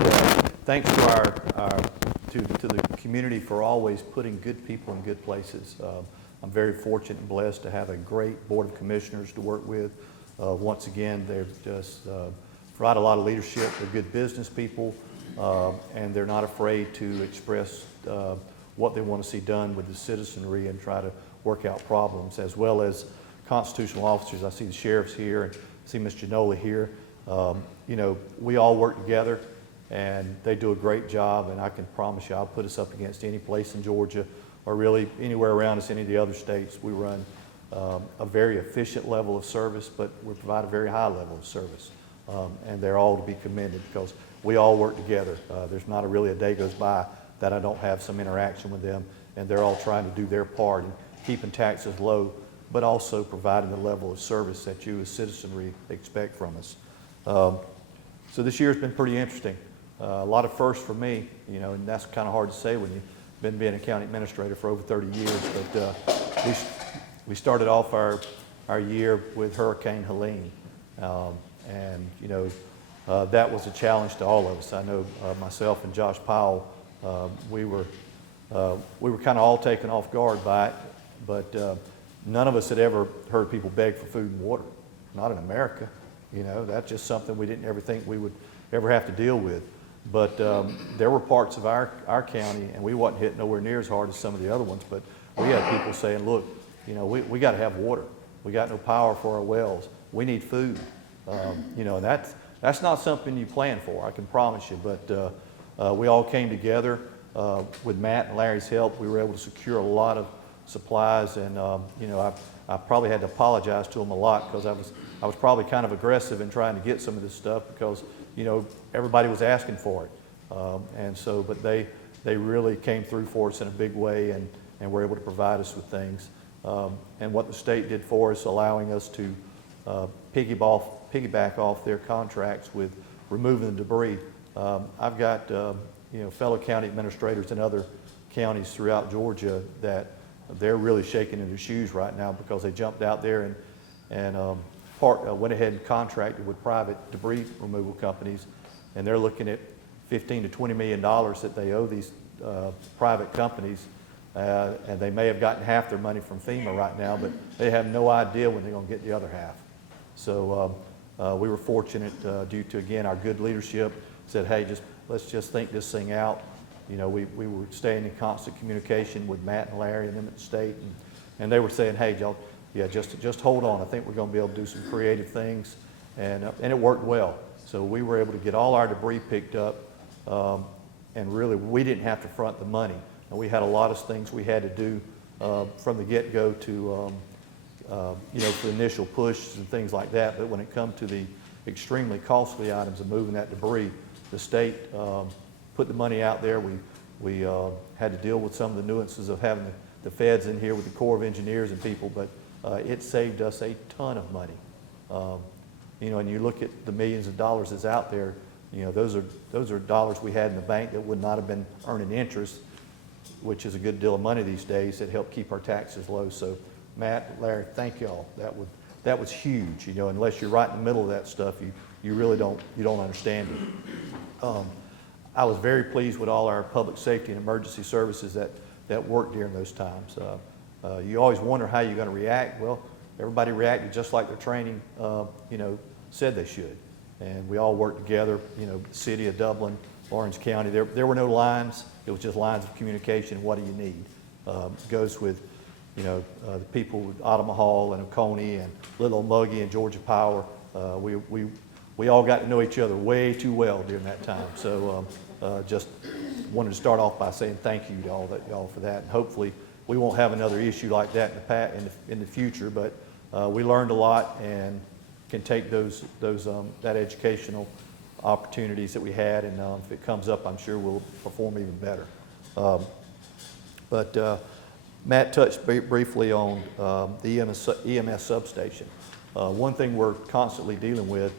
thanks to the community for always putting good people in good places. I'm very fortunate and blessed to have a great Board of Commissioners to work with. Once again, they've just provide a lot of leadership. They're good business people, and they're not afraid to express what they want to see done with the citizenry and try to work out problems, as well as constitutional officers. I see the sheriffs here, and I see Ms. Janola here. We all work together, and they do a great job, and I can promise you I'll put us up against any place in Georgia or really anywhere around us, any of the other states. We run a very efficient level of service, but we provide a very high level of service. And they're all to be commended because we all work together. There's not really a day goes by that I don't have some interaction with them, and they're all trying to do their part in keeping taxes low, but also providing the level of service that you as citizenry expect from us. So this year's been pretty interesting. A lot of firsts for me, and that's kind of hard to say when you've been being a county administrator for over 30 years, but we started off our year with Hurricane Helene. And that was a challenge to all of us. I know myself and Josh Powell, we were kind of all taken off guard by it, but none of us had ever heard people beg for food and water. Not in America. That's just something we didn't ever think we would ever have to deal with. But there were parts of our county, and we wasn't hit nowhere near as hard as some of the other ones, but we had people saying, look, we got to have water. We got no power for our wells. We need food. And that's not something you plan for, I can promise you. But we all came together with Matt and Larry's help. We were able to secure a lot of supplies, and I probably had to apologize to them a lot because I was probably kind of aggressive in trying to get some of this stuff because everybody was asking for it, but they really came through for us in a big way and were able to provide us with things. And what the state did for us, allowing us to piggyback off their contracts with removing the debris. I've got fellow county administrators in other counties throughout Georgia that they're really shaking in their shoes right now because they jumped out there and went ahead and contracted with private debris removal companies, and they're looking at $15 to $20 million that they owe these private companies. And they may have gotten half their money from FEMA right now, but they have no idea when they're going to get the other half. So we were fortunate due to, again, our good leadership, said, hey, let's just think this thing out. We were staying in constant communication with Matt and Larry and them at the state, and they were saying, hey, y'all, just hold on. I think we're going to be able to do some creative things, and it worked well. So we were able to get all our debris picked up, and really we didn't have to front the money. And we had a lot of things we had to do from the get-go to, for the initial push and things like that. But when it comes to the extremely costly items of moving that debris, the state put the money out there. We had to deal with some of the nuances of having the feds in here with the Corps of Engineers and people, but it saved us a ton of money. And you look at the millions of dollars that's out there, those are dollars we had in the bank that would not have been earning interest, which is a good deal of money these days that help keep our taxes low. So Matt, Larry, thank y'all. That was huge. Unless you're right in the middle of that stuff, you really don't understand it. I was very pleased with all our public safety and emergency services that worked during those times. You always wonder how you're going to react. Well, everybody reacted just like their training, said they should. And we all worked together, the city of Dublin, Orange County. There were no lines. It was just lines of communication. What do you need? It goes with, the people with Ottawa Hall and Oconee and Little Muggy and Georgia Power. We all got to know each other way too well during that time. So just wanted to start off by saying thank you to y'all for that. And hopefully we won't have another issue like that in the future, but we learned a lot and can take that educational opportunities that we had, and if it comes up, I'm sure we'll perform even better. But Matt touched briefly on the EMS substation. One thing we're constantly dealing with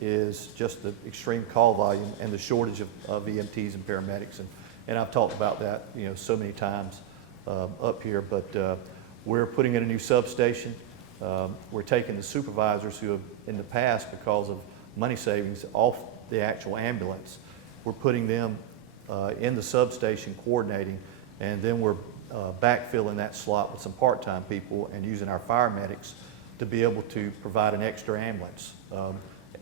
is just the extreme call volume and the shortage of EMTs and paramedics, and I've talked about that so many times up here. But we're putting in a new substation. We're taking the supervisors who have in the past, because of money savings, off the actual ambulance. We're putting them in the substation coordinating, and then we're backfilling that slot with some part-time people and using our fire medics to be able to provide an extra ambulance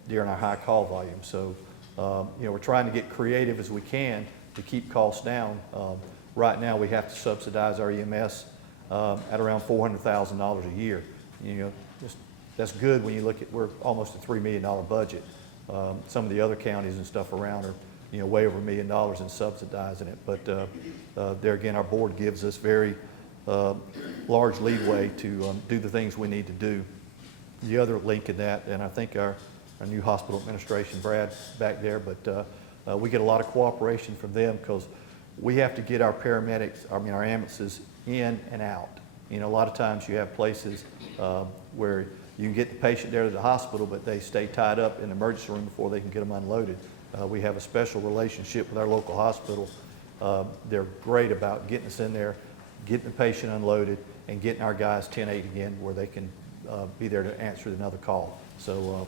during our high call volume. So, we're trying to get creative as we can to keep costs down. Right now, we have to subsidize our EMS at around $400,000 a year. That's good when you look at, we're almost a $3 million budget. Some of the other counties and stuff around are, way over $1 million in subsidizing it. But there again, our board gives us very large leeway to do the things we need to do. The other link in that, and I think our new hospital administration, Brad, back there, but we get a lot of cooperation from them, because we have to get our paramedics, our ambulances in and out. A lot of times you have places where you can get the patient there to the hospital, but they stay tied up in the emergency room before they can get them unloaded. We have a special relationship with our local hospital. They're great about getting us in there, getting the patient unloaded, and getting our guys 10-8 again where they can be there to answer another call. So,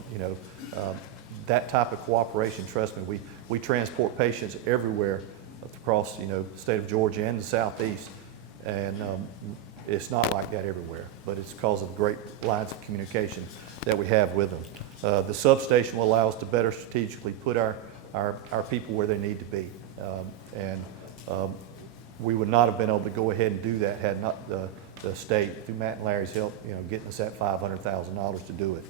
that type of cooperation, trust me, we transport patients everywhere across, the state of Georgia and the Southeast, and it's not like that everywhere, but it's because of great lines of communication that we have with them. The substation will allow us to better strategically put our people where they need to be. We would not have been able to go ahead and do that had not the state, through Matt and Larry's help, getting us that $500,000 to do it.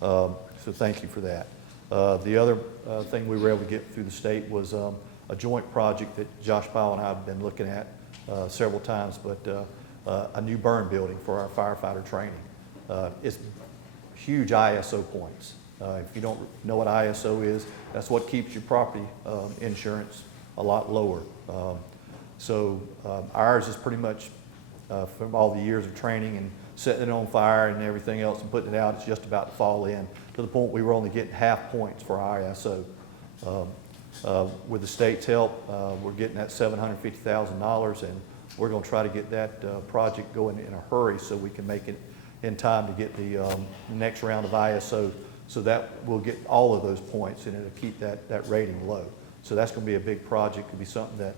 So thank you for that. The other thing we were able to get through the state was a joint project that Josh Powell and I have been looking at several times, but a new burn building for our firefighter training. It's huge ISO points. If you don't know what ISO is, that's what keeps your property insurance a lot lower. So ours is pretty much from all the years of training and setting it on fire and everything else and putting it out, it's just about to fall in, to the point we were only getting half points for our ISO. With the state's help, we're getting that $750,000, and we're going to try to get that project going in a hurry so we can make it in time to get the next round of ISO, so that we'll get all of those points and it'll keep that rating low. So that's going to be a big project. It'll be something that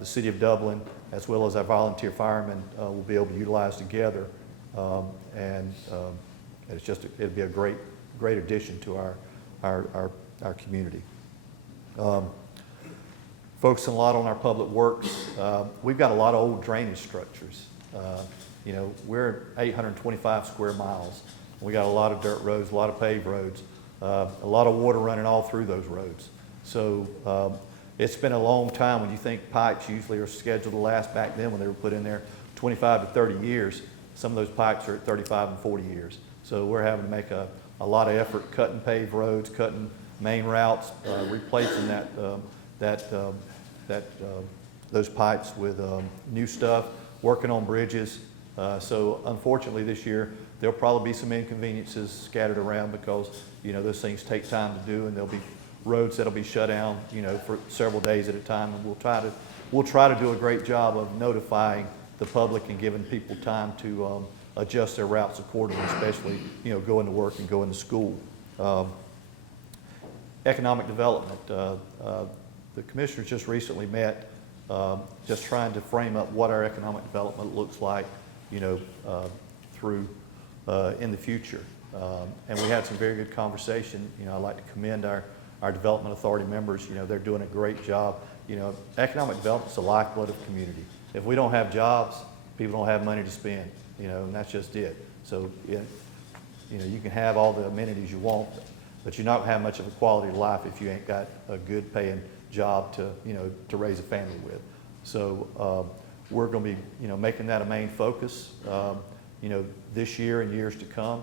the City of Dublin, as well as our volunteer firemen, will be able to utilize together, and it'll be a great addition to our community. Focusing a lot on our public works. We've got a lot of old drainage structures. We're 825 square miles. We got a lot of dirt roads, a lot of paved roads, a lot of water running all through those roads. So it's been a long time. When you think pipes usually are scheduled to last, back then when they were put in there, 25 to 30 years. Some of those pipes are at 35 and 40 years. So we're having to make a lot of effort cutting paved roads, cutting main routes, replacing those pipes with new stuff, working on bridges. So unfortunately this year, there'll probably be some inconveniences scattered around, because those things take time to do, and there'll be roads that'll be shut down for several days at a time, and we'll try to do a great job of notifying the public and giving people time to adjust their routes accordingly, especially going to work and going to school. Economic development. The commissioners just recently met, just trying to frame up what our economic development looks like, through in the future. And we had some very good conversation. I'd like to commend our development authority members. They're doing a great job. Economic development is the lifeblood of community. If we don't have jobs, people don't have money to spend, and that's just it. So, you can have all the amenities you want, but you're not going to have much of a quality of life if you ain't got a good paying job to, to raise a family with. So we're going to be, making that a main focus, this year and years to come.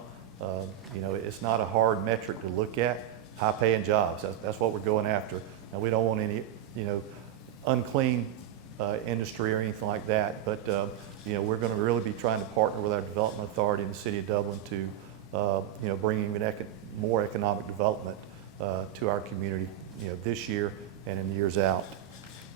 It's not a hard metric to look at. High-paying jobs, that's what we're going after. Now, we don't want any, unclean industry or anything like that, but, we're going to really be trying to partner with our development authority in the city of Dublin to, bring even more economic development to our community, this year and in the years out.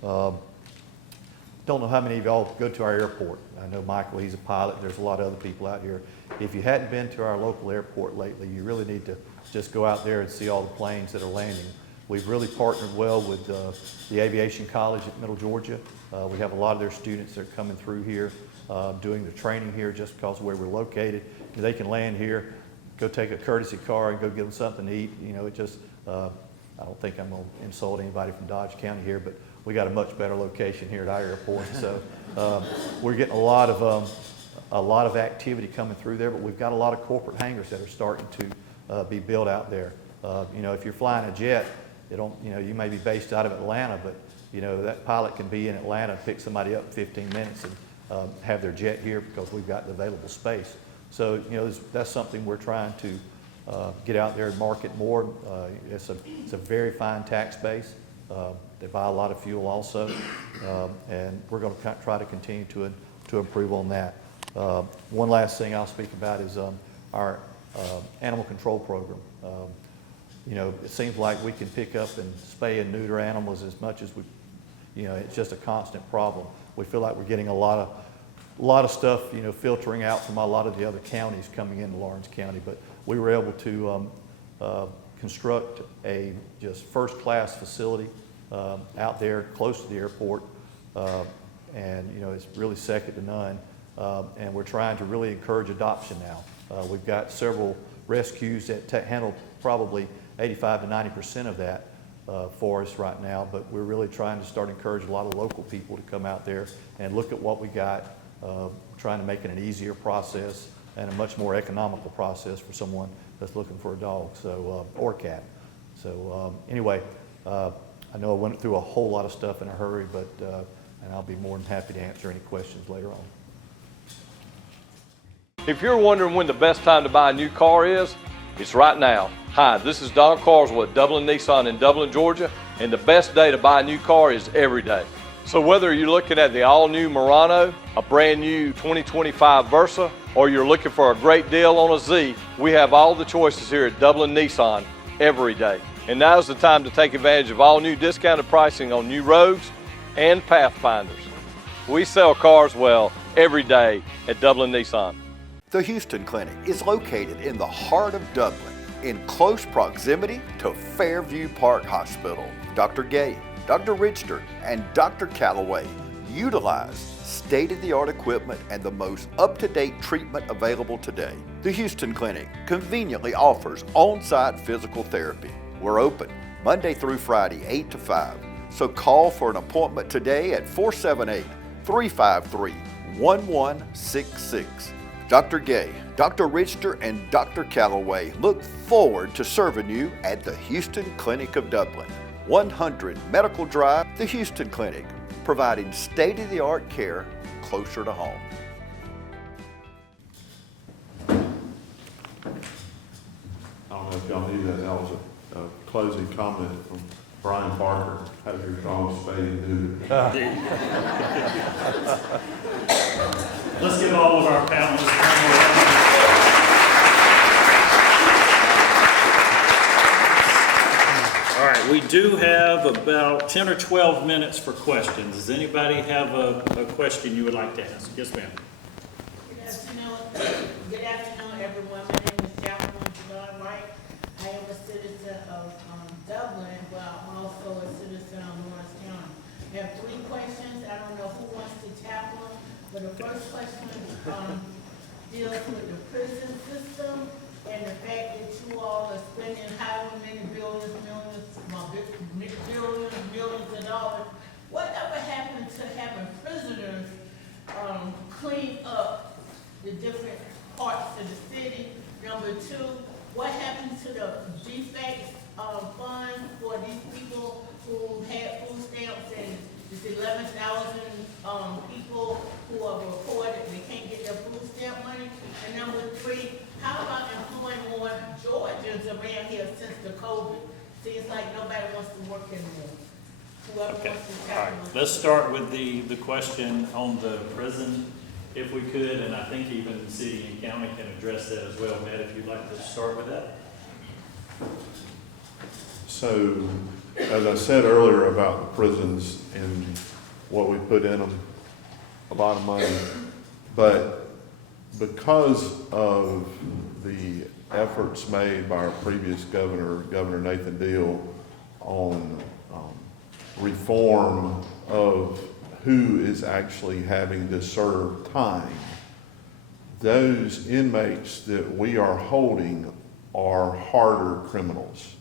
Don't know how many of y'all go to our airport. I know Michael, he's a pilot. There's a lot of other people out here. If you hadn't been to our local airport lately, you really need to just go out there and see all the planes that are landing. We've really partnered well with the Aviation College at Middle Georgia. We have a lot of their students that are coming through here, doing their training here just because of where we're located. They can land here, go take a courtesy car and go give them something to eat. I don't think I'm going to insult anybody from Dodge County here, but we got a much better location here at our airport. So we're getting a lot of activity coming through there, but we've got a lot of corporate hangars that are starting to be built out there. If you're flying a jet, you may be based out of Atlanta, but that pilot can be in Atlanta and pick somebody up in 15 minutes and have their jet here because we've got the available space. So that's something we're trying to get out there and market more. It's a very fine tax base. They buy a lot of fuel also, and we're going to try to continue to improve on that. One last thing I'll speak about is our animal control program. It seems like we can pick up and spay and neuter animals as much as we, it's just a constant problem. We feel like we're getting a lot of stuff, filtering out from a lot of the other counties coming into Lawrence County, but we were able to construct a just first-class facility out there close to the airport, and it's really second to none. And we're trying to really encourage adoption now. We've got several rescues that handle probably 85 to 90% of that for us right now, but we're really trying to start encouraging a lot of local people to come out there and look at what we got, trying to make it an easier process and a much more economical process for someone that's looking for a dog, or cat. So anyway, I know I went through a whole lot of stuff in a hurry, but and I'll be more than happy to answer any questions later on. If you're wondering when the best time to buy a new car is, it's right now. Hi, this is Don Carswell at Dublin Nissan in Dublin, Georgia, and the best day to buy a new car is every day. So whether you're looking at the all-new Murano, a brand new 2025 Versa, or you're looking for a great deal on a Z, we have all the choices here at Dublin Nissan every day. And now's the time to take advantage of all new discounted pricing on new Rogues and Pathfinders. We sell cars well every day at Dublin Nissan. The Houston Clinic is located in the heart of Dublin, in close proximity to Fairview Park Hospital. Dr. Gay, Dr. Richter, and Dr. Calloway utilize state-of-the-art equipment and the most up-to-date treatment available today. The Houston Clinic conveniently offers on-site physical therapy. We're open Monday through Friday, 8 to 5. So call for an appointment today at 478-353-1166. Dr. Gay, Dr. Richter, and Dr. Calloway look forward to serving you at the Houston Clinic of Dublin. 100 Medical Drive, the Houston Clinic, providing state-of-the-art care closer to home. I don't know if y'all knew that. That was a closing comment from Brian Parker. Have your dog spayed and neutered. Let's give all of our panelists one more round. All right, we do have about 10 or 12 minutes for questions. Does anybody have a question you would like to ask? Yes, ma'am. Good afternoon, everyone. My name is Jacqueline John Wright. I am a citizen of Dublin, but I'm also a citizen of Lawrence County. I have 3 questions. I don't know who wants to tackle them, but the first question deals with the prison system and the fact that you all are spending however many billions of dollars. Whatever happened to having prisoners clean up the different parts of the city? Number 2, what happened to the defects fund for these people who had food stamps, and it's 11,000 people who are reported they can't get their food stamp money? And number 3, how about employing more Georgians around here since the COVID? Seems like nobody wants to work anymore. Whoever Okay, wants to all right. tackle it. Let's start with the question on the prison, if we could, and I think even city and county can address that as well. Matt, if you'd like to start with that. So, as I said earlier about the prisons and what we put in them, a lot of money, but because of the efforts made by our previous governor, Governor Nathan Deal, on reform of who is actually having to serve time, those inmates that we are holding are harder criminals,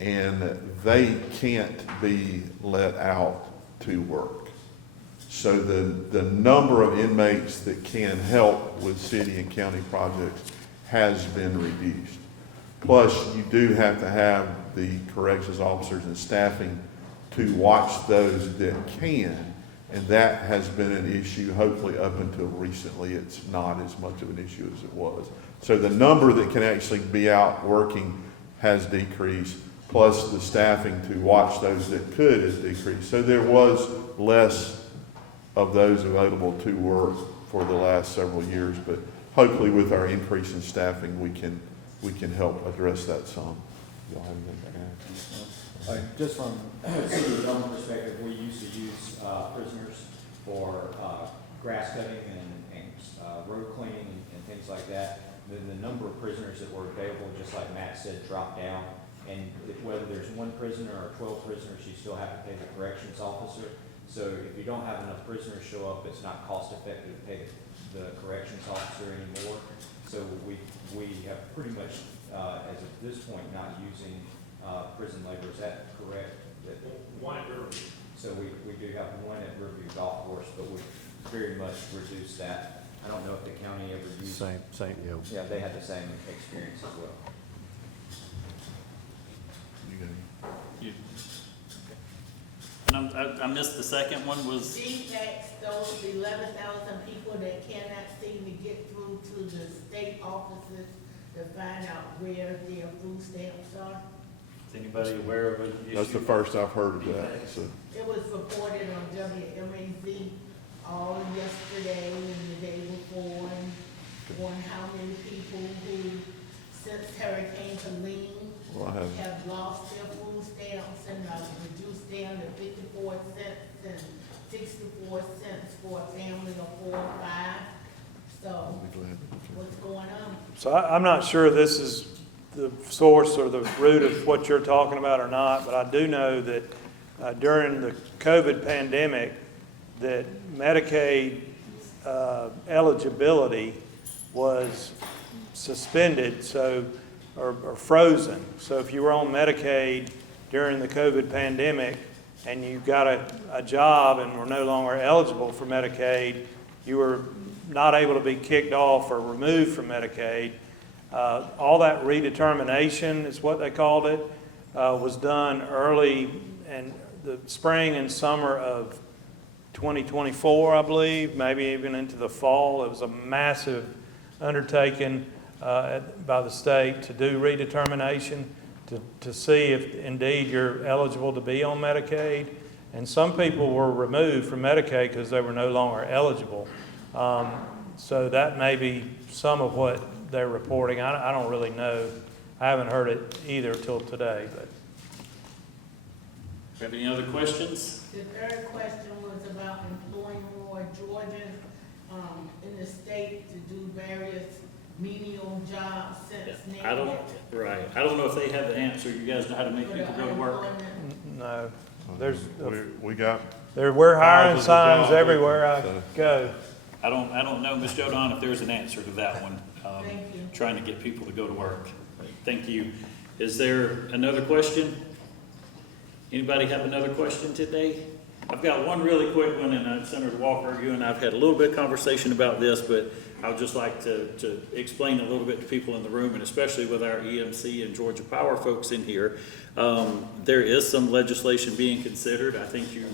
and they can't be let out to work. So the number of inmates that can help with city and county projects has been reduced. Plus, you do have to have the corrections officers and staffing to watch those that can, and that has been an issue. Hopefully up until recently it's not as much of an issue as it was. So the number that can actually be out working has decreased, plus the staffing to watch those that could has decreased. So there was less of those available to work for the last several years, but hopefully with our increase in staffing we can help address that some. Y'all have anything to add? Just from a city development perspective, we used to use prisoners for grass cutting and road cleaning and things like that. Then the number of prisoners that were available, just like Matt said, dropped down. And whether there's 1 prisoner or 12 prisoners, you still have to pay the corrections officer. So if you don't have enough prisoners show up, it's not cost effective to pay the corrections officer anymore. So we have pretty much, as of this point, not using prison labor. Is that correct? One at Riverview. So we do have 1 at Riverview Golf Course, but we very much reduced that. I don't know if the county ever used. Same, yeah. Yeah, they had the same experience as well. And I missed the second one was, Defects, those 11,000 people that cannot seem to get through to the state offices to find out where their food stamps are. is anybody aware of an issue? That's the first I've heard of that. So. It was reported on WMAZ all yesterday and the day before, and on how many people who, since Hurricane Helene, have lost their food stamps and reduced down to 54 cents and 64 cents for a family of 4 or 5. So, what's going on? So I'm not sure this is the source or the root of what you're talking about or not, but I do know that during the COVID pandemic, that Medicaid eligibility was suspended, or frozen. So if you were on Medicaid during the COVID pandemic and you got a job and were no longer eligible for Medicaid, you were not able to be kicked off or removed from Medicaid. All that redetermination is what they called it, was done early in the spring and summer of 2024, I believe, maybe even into the fall. It was a massive undertaking by the state to do redetermination to see if indeed you're eligible to be on Medicaid. And some people were removed from Medicaid because they were no longer eligible. So that may be some of what they're reporting. I don't really know. I haven't heard it either till today. But have any other questions? The third question was about employing more Georgians in the state to do various menial jobs since I don't know if they have the answer. You guys know how to make people go to work? no, we're hiring signs everywhere I go. I don't know, Ms. Jodon, if there's an answer to that one. Thank you. Trying to get people to go to work. Thank you. Is there another question? Anybody have another question today? I've got one really quick one, and Senator Walker, you and I have had a little bit of conversation about this, but I would just like to explain a little bit to people in the room, and especially with our EMC and Georgia Power folks in here. There is some legislation being considered. I think you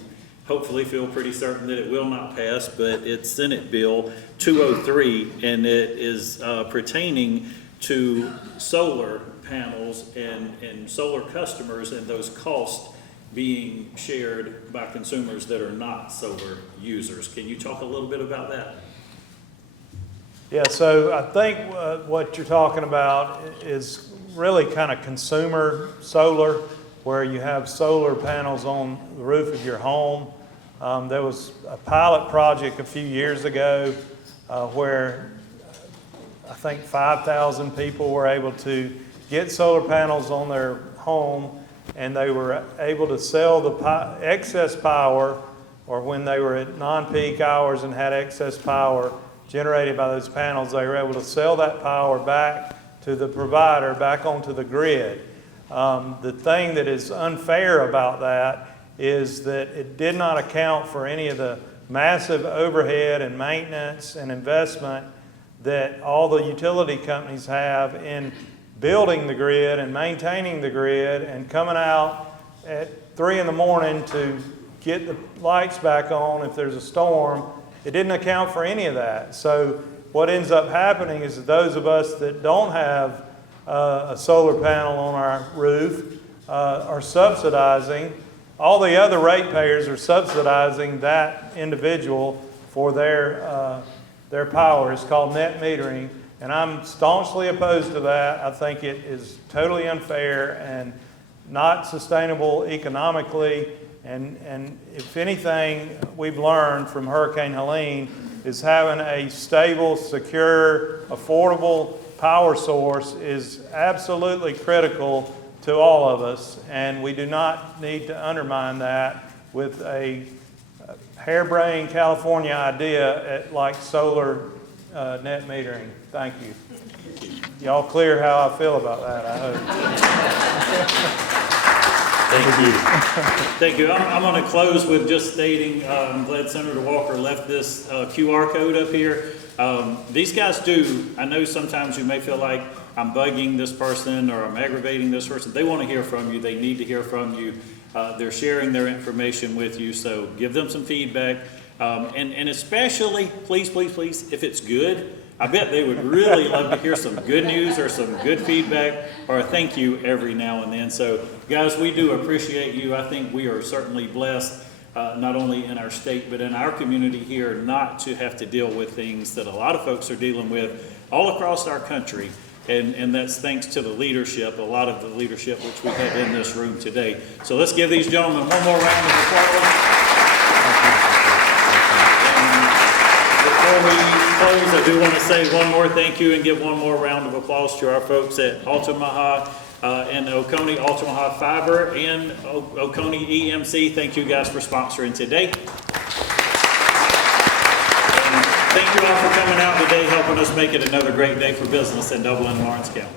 hopefully feel pretty certain that it will not pass, but it's Senate Bill 203, and it is pertaining to solar panels and solar customers and those costs being shared by consumers that are not solar users. Can you talk a little bit about that? Yeah, so I think what you're talking about is really kind of consumer solar, where you have solar panels on the roof of your home. There was a pilot project a few years ago where I think 5,000 people were able to get solar panels on their home, and they were able to sell the excess power, or when they were at non-peak hours and had excess power generated by those panels, they were able to sell that power back to the provider, back onto the grid. The thing that is unfair about that is that it did not account for any of the massive overhead and maintenance and investment that all the utility companies have in building the grid and maintaining the grid and coming out at 3 in the morning to get the lights back on if there's a storm. It didn't account for any of that. So what ends up happening is that those of us that don't have a solar panel on our roof are subsidizing. All the other ratepayers are subsidizing that individual for their power. It's called net metering. And I'm staunchly opposed to that. I think it is totally unfair and not sustainable economically. And if anything we've learned from Hurricane Helene is having a stable, secure, affordable power source is absolutely critical to all of us. And we do not need to undermine that with a harebrained California idea like solar net metering. Thank you. Y'all clear how I feel about that, I hope. Thank you. Thank you. I'm going to close with just stating, I'm glad Senator Walker left this QR code up here. These guys do, I know sometimes you may feel like I'm bugging this person or I'm aggravating this person. They want to hear from you. They need to hear from you. They're sharing their information with you, so give them some feedback. And especially, please, please, please, if it's good, I bet they would really love to hear some good news or some good feedback or a thank you every now and then. So, guys, we do appreciate you. I think we are certainly blessed, not only in our state, but in our community here, not to have to deal with things that a lot of folks are dealing with all across our country. And that's thanks to the leadership, a lot of the leadership which we have in this room today. So let's give these gentlemen one more round of applause. Before we close, I do want to say one more thank you and give one more round of applause to our folks at Altamaha and Oconee, Altamaha Fiber and Oconee EMC. Thank you guys for sponsoring today. And thank you all for coming out today, helping us make it another great day for business in Dublin and Lawrence County.